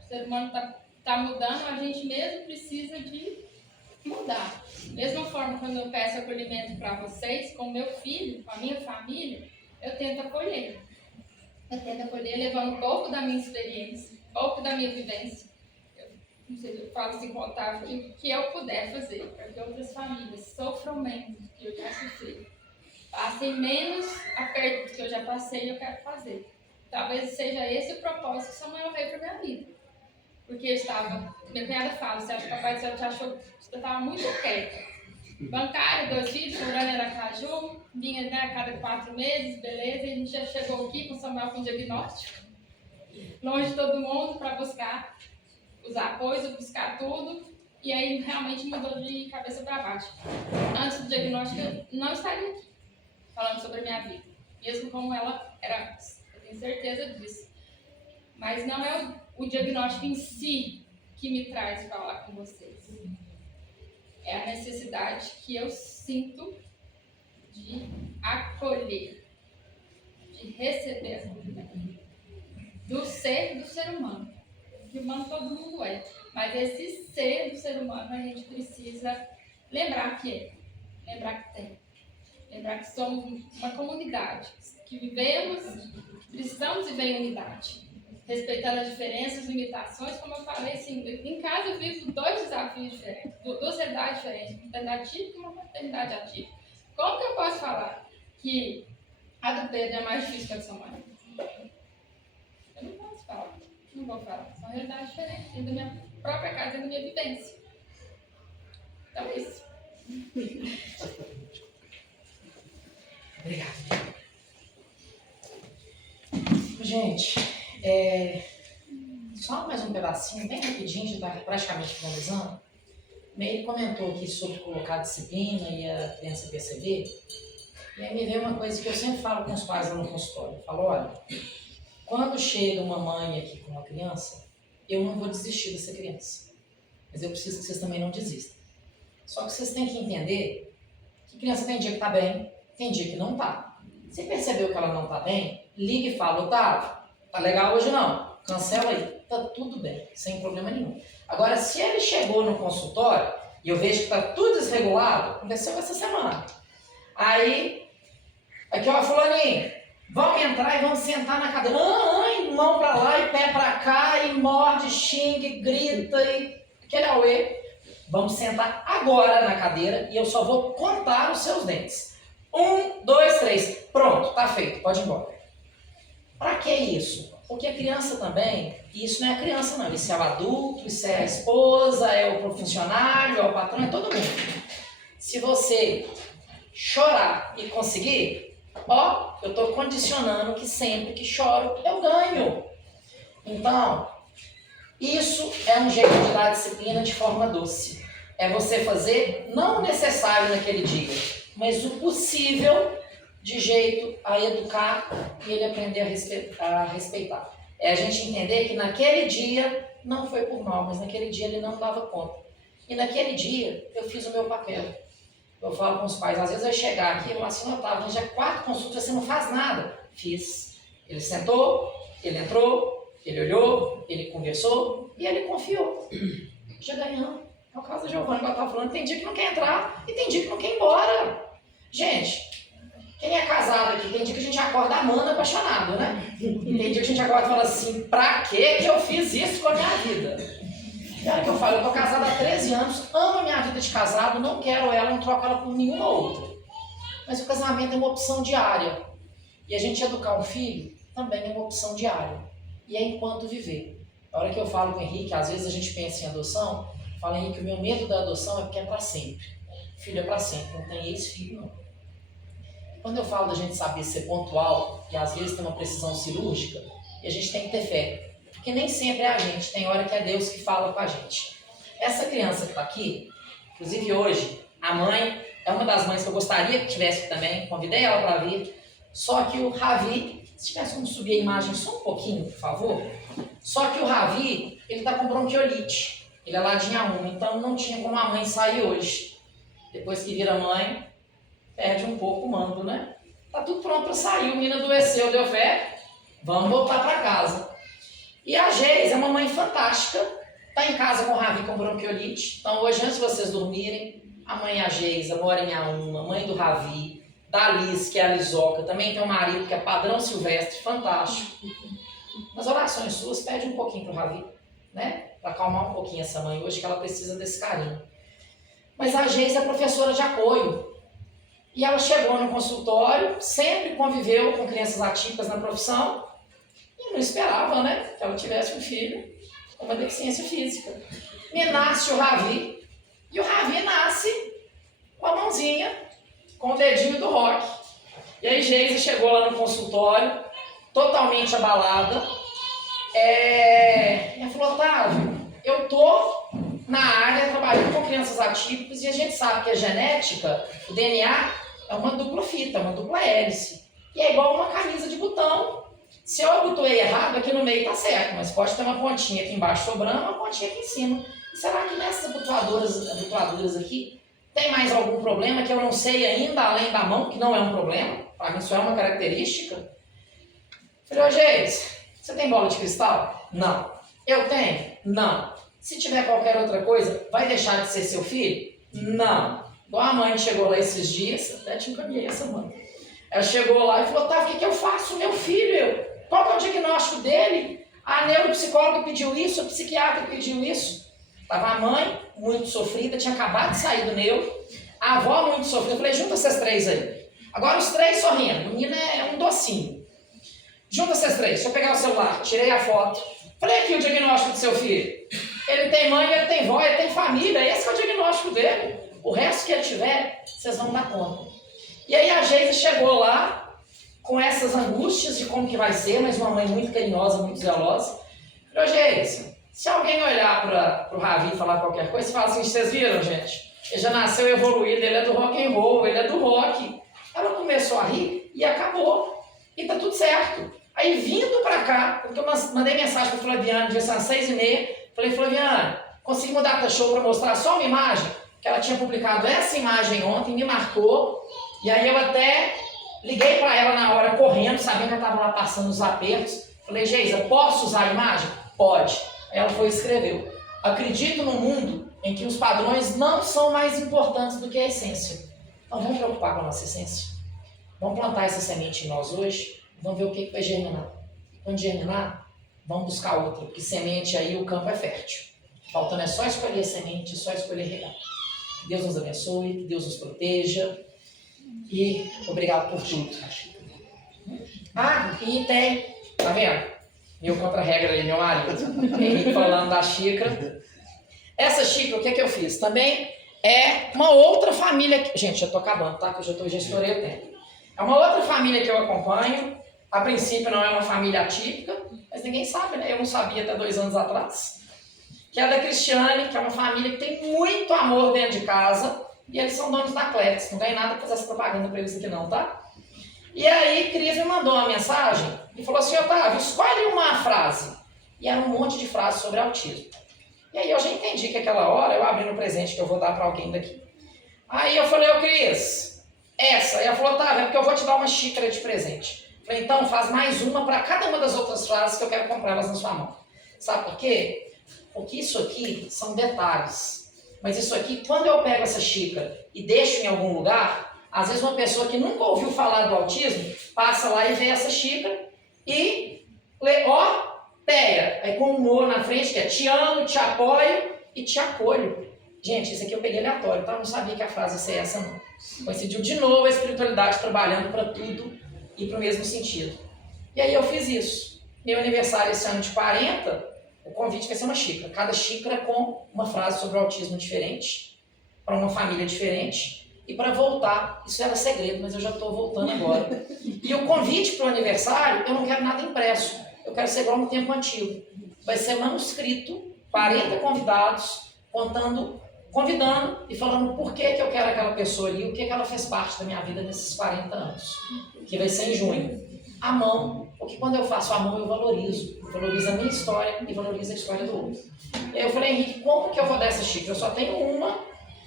O ser humano está mudando, a gente mesmo precisa de mudar. Mesma forma, quando eu peço acolhimento para vocês, com o meu filho, com a minha família, eu tento acolher. Eu tento acolher levando um pouco da minha experiência, um pouco da minha vivência. Eu falo assim com o Otávio, que o que eu puder fazer para que outras famílias sofram menos do que eu já sofri, passem menos aperto do que eu já passei, eu quero fazer. Talvez seja esse o propósito que Samuel veio para minha vida. Porque eu estava, minha cunhada fala, você acha que o Papai do Céu te achou que você estava muito quieta. Bancária, 2 filhos, morando em Aracaju, vinha, né, a cada 4 meses, beleza, e a gente já chegou aqui com o Samuel com diagnóstico, longe de todo mundo, para buscar os apoios, buscar tudo, e aí realmente mudou de cabeça para baixo. Antes do diagnóstico, eu não estaria aqui, falando sobre a minha vida, mesmo como ela era antes, eu tenho certeza disso. Mas não é o diagnóstico em si que me traz falar com vocês. É a necessidade que eu sinto de acolher, de receber essa oportunidade. Do ser humano. Que humano todo mundo é. Mas esse ser do ser humano a gente precisa lembrar que é. Lembrar que tem. Lembrar que somos uma comunidade. Que vivemos, precisamos viver em unidade. Respeitando as diferenças, limitações, como eu falei, assim, em casa eu vivo 2 desafios diferentes, 2 realidades diferentes, uma maternidade típica e uma maternidade atípica. Como que eu posso falar que a do Pedro é mais difícil que a da sua mãe? Eu não posso falar, não vou falar, são realidades diferentes, dentro da minha própria casa, dentro da minha vivência. Então é isso. Obrigado. Gente, só mais um pedacinho, bem rapidinho, já está praticamente finalizando. Ele comentou aqui sobre colocar a disciplina e a criança perceber. E aí me veio uma coisa que eu sempre falo com os pais lá no consultório. Eu falo, olha, quando chega uma mãe aqui com uma criança, eu não vou desistir dessa criança. Mas eu preciso que vocês também não desistam. Só que vocês têm que entender que criança tem dia que tá bem, tem dia que não tá. Você percebeu que ela não tá bem? Liga e fala, Otávio, tá legal hoje não? Cancela aí. Tá tudo bem, sem problema nenhum. Agora, se ele chegou no consultório e eu vejo que tá tudo desregulado, aconteceu essa semana. Aí, aqui ó, fulaninho, vamos entrar e vamos sentar na cadeira. Ai, mão pra lá e pé pra cá, e morde, xingue, grita e aquele auê. Vamos sentar agora na cadeira e eu só vou contar os seus dentes. 1, 2, 3. Pronto, tá feito, pode ir embora. Pra que isso? Porque a criança também, e isso não é a criança não, isso é o adulto, isso é a esposa, é o funcionário, é o patrão, é todo mundo. Se você chorar e conseguir, ó, eu tô condicionando que sempre que choro eu ganho. Então, isso é um jeito de dar disciplina de forma doce. É você fazer, não o necessário naquele dia, mas o possível de jeito a educar e ele aprender a respeitar. É a gente entender que naquele dia não foi por mal, mas naquele dia ele não dava conta. E naquele dia eu fiz o meu papel. Eu falo com os pais, às vezes eu chegar aqui e falar assim, Otávio, já 4 consultas, você não faz nada. Fiz. Ele sentou, ele entrou, ele olhou, ele conversou e ele confiou. Já ganhamos. É o caso da Giovana que ela estava falando, tem dia que não quer entrar e tem dia que não quer ir embora. Gente, quem é casado aqui, tem dia que a gente acorda amando, apaixonado, né? E tem dia que a gente acorda e fala assim, pra que eu fiz isso com a minha vida? E olha que eu falo, eu tô casada há 13 anos, amo a minha vida de casado, não quero ela, não troco ela por nenhuma outra. Mas o casamento é uma opção diária. E a gente educar um filho também é uma opção diária. E é enquanto viver. A hora que eu falo com o Henrique, às vezes a gente pensa em adoção, eu falo, Henrique, o meu medo da adoção é porque é pra sempre. Filho é pra sempre, não tem ex-filho não. Quando eu falo da gente saber ser pontual, e às vezes tem uma precisão cirúrgica, e a gente tem que ter fé. Porque nem sempre é a gente, tem hora que é Deus que fala com a gente. Essa criança que está aqui, inclusive hoje, a mãe, é uma das mães que eu gostaria que tivesse aqui também, convidei ela para vir, só que o Ravi, se tivesse como subir a imagem só um pouquinho, por favor, só que o Ravi, ele está com bronquiolite, ele é ladinha 1, então não tinha como a mãe sair hoje. Depois que vira mãe, perde um pouco o mando, né? Tá tudo pronto para sair, o menino adoeceu, deu fé, vamos voltar para casa. E a Geis é uma mãe fantástica, está em casa com o Ravi com bronquiolite. Então hoje, antes de vocês dormirem, a mãe a Geisa, mora em A1, a mãe do Ravi, da Liz, que é a Lizoca, também tem um marido que é padrão Silvestre, fantástico. Nas orações suas, pede um pouquinho para o Ravi, né? Para acalmar um pouquinho essa mãe hoje, que ela precisa desse carinho. Mas a Geisa é professora de apoio. E ela chegou no consultório, sempre conviveu com crianças atípicas na profissão, e não esperava, né, que ela tivesse um filho com uma deficiência física. Me nasce o Ravi, e o Ravi nasce com a mãozinha, com o dedinho do rock. E aí Geisa chegou lá no consultório, totalmente abalada. Ela falou, Otávio, eu tô na área trabalhando com crianças atípicas e a gente sabe que a genética, o DNA, é uma dupla fita, uma dupla hélice. E é igual uma camisa de botão. Se eu abotoei errado, aqui no meio tá certo, mas pode ter uma pontinha aqui embaixo sobrando, uma pontinha aqui em cima. E será que nessas abotoaduras aqui tem mais algum problema que eu não sei ainda, além da mão, que não é um problema? Para mim isso é uma característica. Falei, ô Geis, você tem bola de cristal? Não. Eu tenho? Não. Se tiver qualquer outra coisa, vai deixar de ser seu filho? Não. Igual a mãe chegou lá esses dias, até te encaminhei essa mãe. Ela chegou lá e falou, Otávio, o que eu faço? Meu filho, qual que é o diagnóstico dele? A neuropsicóloga pediu isso, a psiquiatra pediu isso. Tava a mãe, muito sofrida, tinha acabado de sair do neuro. A avó, muito sofrida. Eu falei, junta essas 3 aí. Agora os 3 sorrindo. O menino é um docinho. Junta essas 3. Deixa eu pegar o celular. Tirei a foto. Falei aqui o diagnóstico do seu filho. Ele tem mãe, ele tem vó, ele tem família. Esse é o diagnóstico dele. O resto que ele tiver, vocês vão dar conta. E aí a Geisa chegou lá com essas angústias de como que vai ser, mas uma mãe muito carinhosa, muito zelosa. Falei, Geisa, se alguém olhar para o Ravi e falar qualquer coisa, você fala assim, vocês viram, gente? Ele já nasceu evoluído, ele é do rock and roll, ele é do rock. Ela começou a rir e acabou. E tá tudo certo. Aí vindo para cá, porque eu mandei mensagem para a Flaviana, dia às 6h30, falei, Flaviana, consegui um data show para mostrar só uma imagem, que ela tinha publicado essa imagem ontem, me marcou, e aí eu até liguei para ela na hora, correndo, sabendo que eu estava lá passando os apertos. Falei, Geisa, posso usar a imagem? Pode. Aí ela foi e escreveu. Acredito num mundo em que os padrões não são mais importantes do que a essência. Então vamos preocupar com a nossa essência. Vamos plantar essa semente em nós hoje, vamos ver o que vai germinar. Quando germinar, vamos buscar outra, porque semente aí o campo é fértil. Faltando é só escolher semente, só escolher regar. Que Deus nos abençoe, que Deus nos proteja e obrigado por tudo. Ah, e tem, tá vendo? Meu contra-regra aí, meu marido. Henrique falando da xícara. Essa xícara, o que é que eu fiz? Também é uma outra família. Gente, já tô acabando, tá? Que eu já estourei o tempo. É uma outra família que eu acompanho. A princípio não é uma família atípica, mas ninguém sabe, né? Eu não sabia até 2 anos atrás. Que é da Cristiane, que é uma família que tem muito amor dentro de casa. E eles são donos da Cletis. Não ganhei nada pra fazer essa propaganda pra eles aqui não, tá? E aí, Cris me mandou uma mensagem e falou assim, Otávio, escolhe uma frase. E era um monte de frases sobre autismo. E aí eu já entendi que aquela hora eu abri no presente que eu vou dar pra alguém daqui. Aí eu falei, ô Cris, essa. E ela falou, Otávio, é porque eu vou te dar uma xícara de presente. Eu falei, então faz mais uma para cada uma das outras frases que eu quero comprar elas na sua mão. Sabe por quê? Porque isso aqui são detalhes. Mas isso aqui, quando eu pego essa xícara e deixo em algum lugar, às vezes uma pessoa que nunca ouviu falar do autismo, passa lá e vê essa xícara e lê, ó, Teia, aí com um O na frente, que é te amo, te apoio e te acolho. Gente, isso aqui eu peguei aleatório, tá? Eu não sabia que a frase ia ser essa, não. Coincidiu de novo a espiritualidade trabalhando para tudo e para o mesmo sentido. E aí eu fiz isso. Meu aniversário esse ano de 40, o convite vai ser uma xícara. Cada xícara com uma frase sobre o autismo diferente, para uma família diferente. E para voltar, isso era segredo, mas eu já estou voltando agora. E o convite para o aniversário, eu não quero nada impresso. Eu quero ser igual no tempo antigo. Vai ser manuscrito, 40 convidados, convidando e falando por que eu quero aquela pessoa ali, o que ela fez parte da minha vida nesses 40 anos. Que vai ser em junho. A mão, porque quando eu faço a mão eu valorizo. Eu valorizo a minha história e valorizo a história do outro. E aí eu falei, Henrique, como que eu vou dar essa xícara? Eu só tenho uma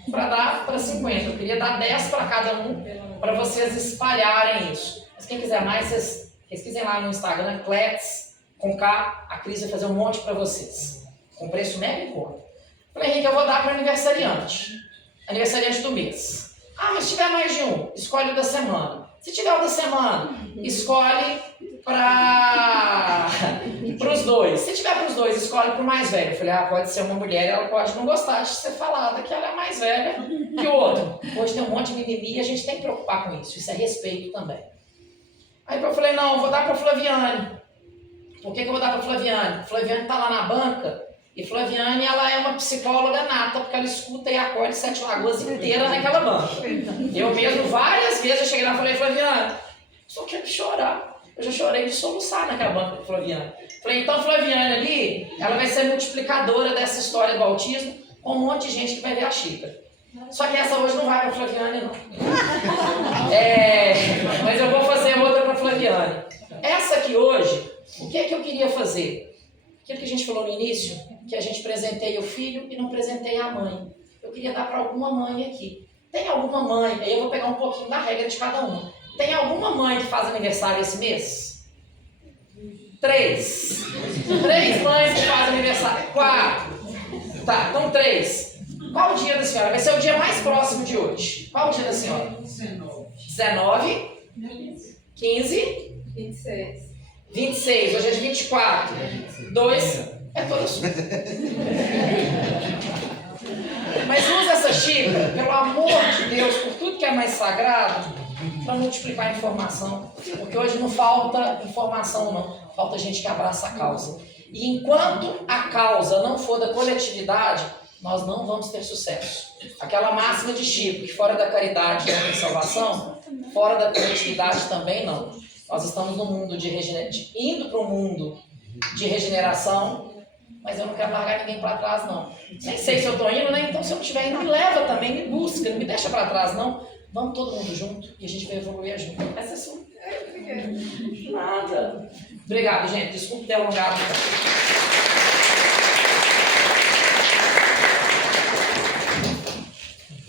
para dar para 50. Eu queria dar 10 para cada um, para vocês espalharem isso. Mas quem quiser mais, vocês pesquisem lá no Instagram, Cletis, com K, a Cris vai fazer um monte para vocês. Com preço mega em conta. Falei, Henrique, eu vou dar para aniversariante do mês. Ah, mas se tiver mais de um, escolhe o da semana. Se tiver o da semana, escolhe para os dois. Se tiver para os dois, escolhe para o mais velho. Eu falei, pode ser uma mulher, ela pode não gostar de ser falada que ela é mais velha que o outro. Hoje tem um monte de mimimi e a gente tem que preocupar com isso. Isso é respeito também. Aí eu falei, não, eu vou dar para a Flaviane. Por que eu vou dar para a Flaviane? Flaviane está lá na banca. E Flaviane, ela é uma psicóloga nata, porque ela escuta e acolhe 7 Lagoas inteira naquela banca. Eu mesmo, várias vezes, eu cheguei lá e falei, Flaviane, só quero chorar. Eu já chorei de soluçar naquela banca com Flaviane. Falei, então Flaviane ali, ela vai ser multiplicadora dessa história do autismo, com um monte de gente que vai ver a xícara. Só que essa hoje não vai para Flaviane, não. Mas eu vou fazer outra para Flaviane. Essa aqui hoje, o que é que eu queria fazer? Aquilo que a gente falou no início, que a gente presenteia o filho e não presenteia a mãe. Eu queria dar para alguma mãe aqui. Tem alguma mãe, aí eu vou pegar um pouquinho da regra de cada uma. Tem alguma mãe que faz aniversário esse mês? 3. 3 mães que fazem aniversário. 4. Tá, então 3. Qual o dia da senhora? Vai ser o dia mais próximo de hoje. Qual o dia da senhora? 19. 15. 26. Hoje é de 24. 2. É toda sua. Mas usa essa xícara, pelo amor de Deus, por tudo que é mais sagrado, para multiplicar a informação. Porque hoje não falta informação, não. Falta gente que abraça a causa. E enquanto a causa não for da coletividade, nós não vamos ter sucesso. Aquela máxima de Chico, que fora da caridade não tem salvação, fora da coletividade também não. Nós estamos no mundo indo para um mundo de regeneração, mas eu não quero largar ninguém para trás, não. Nem sei se eu estou indo, né? Então se eu não estiver indo, me leva também, me busca, não me deixa para trás, não. Vamos todo mundo junto e a gente vai evoluir junto. Essa é a sua. Nada. Obrigado, gente. Desculpe ter alongado.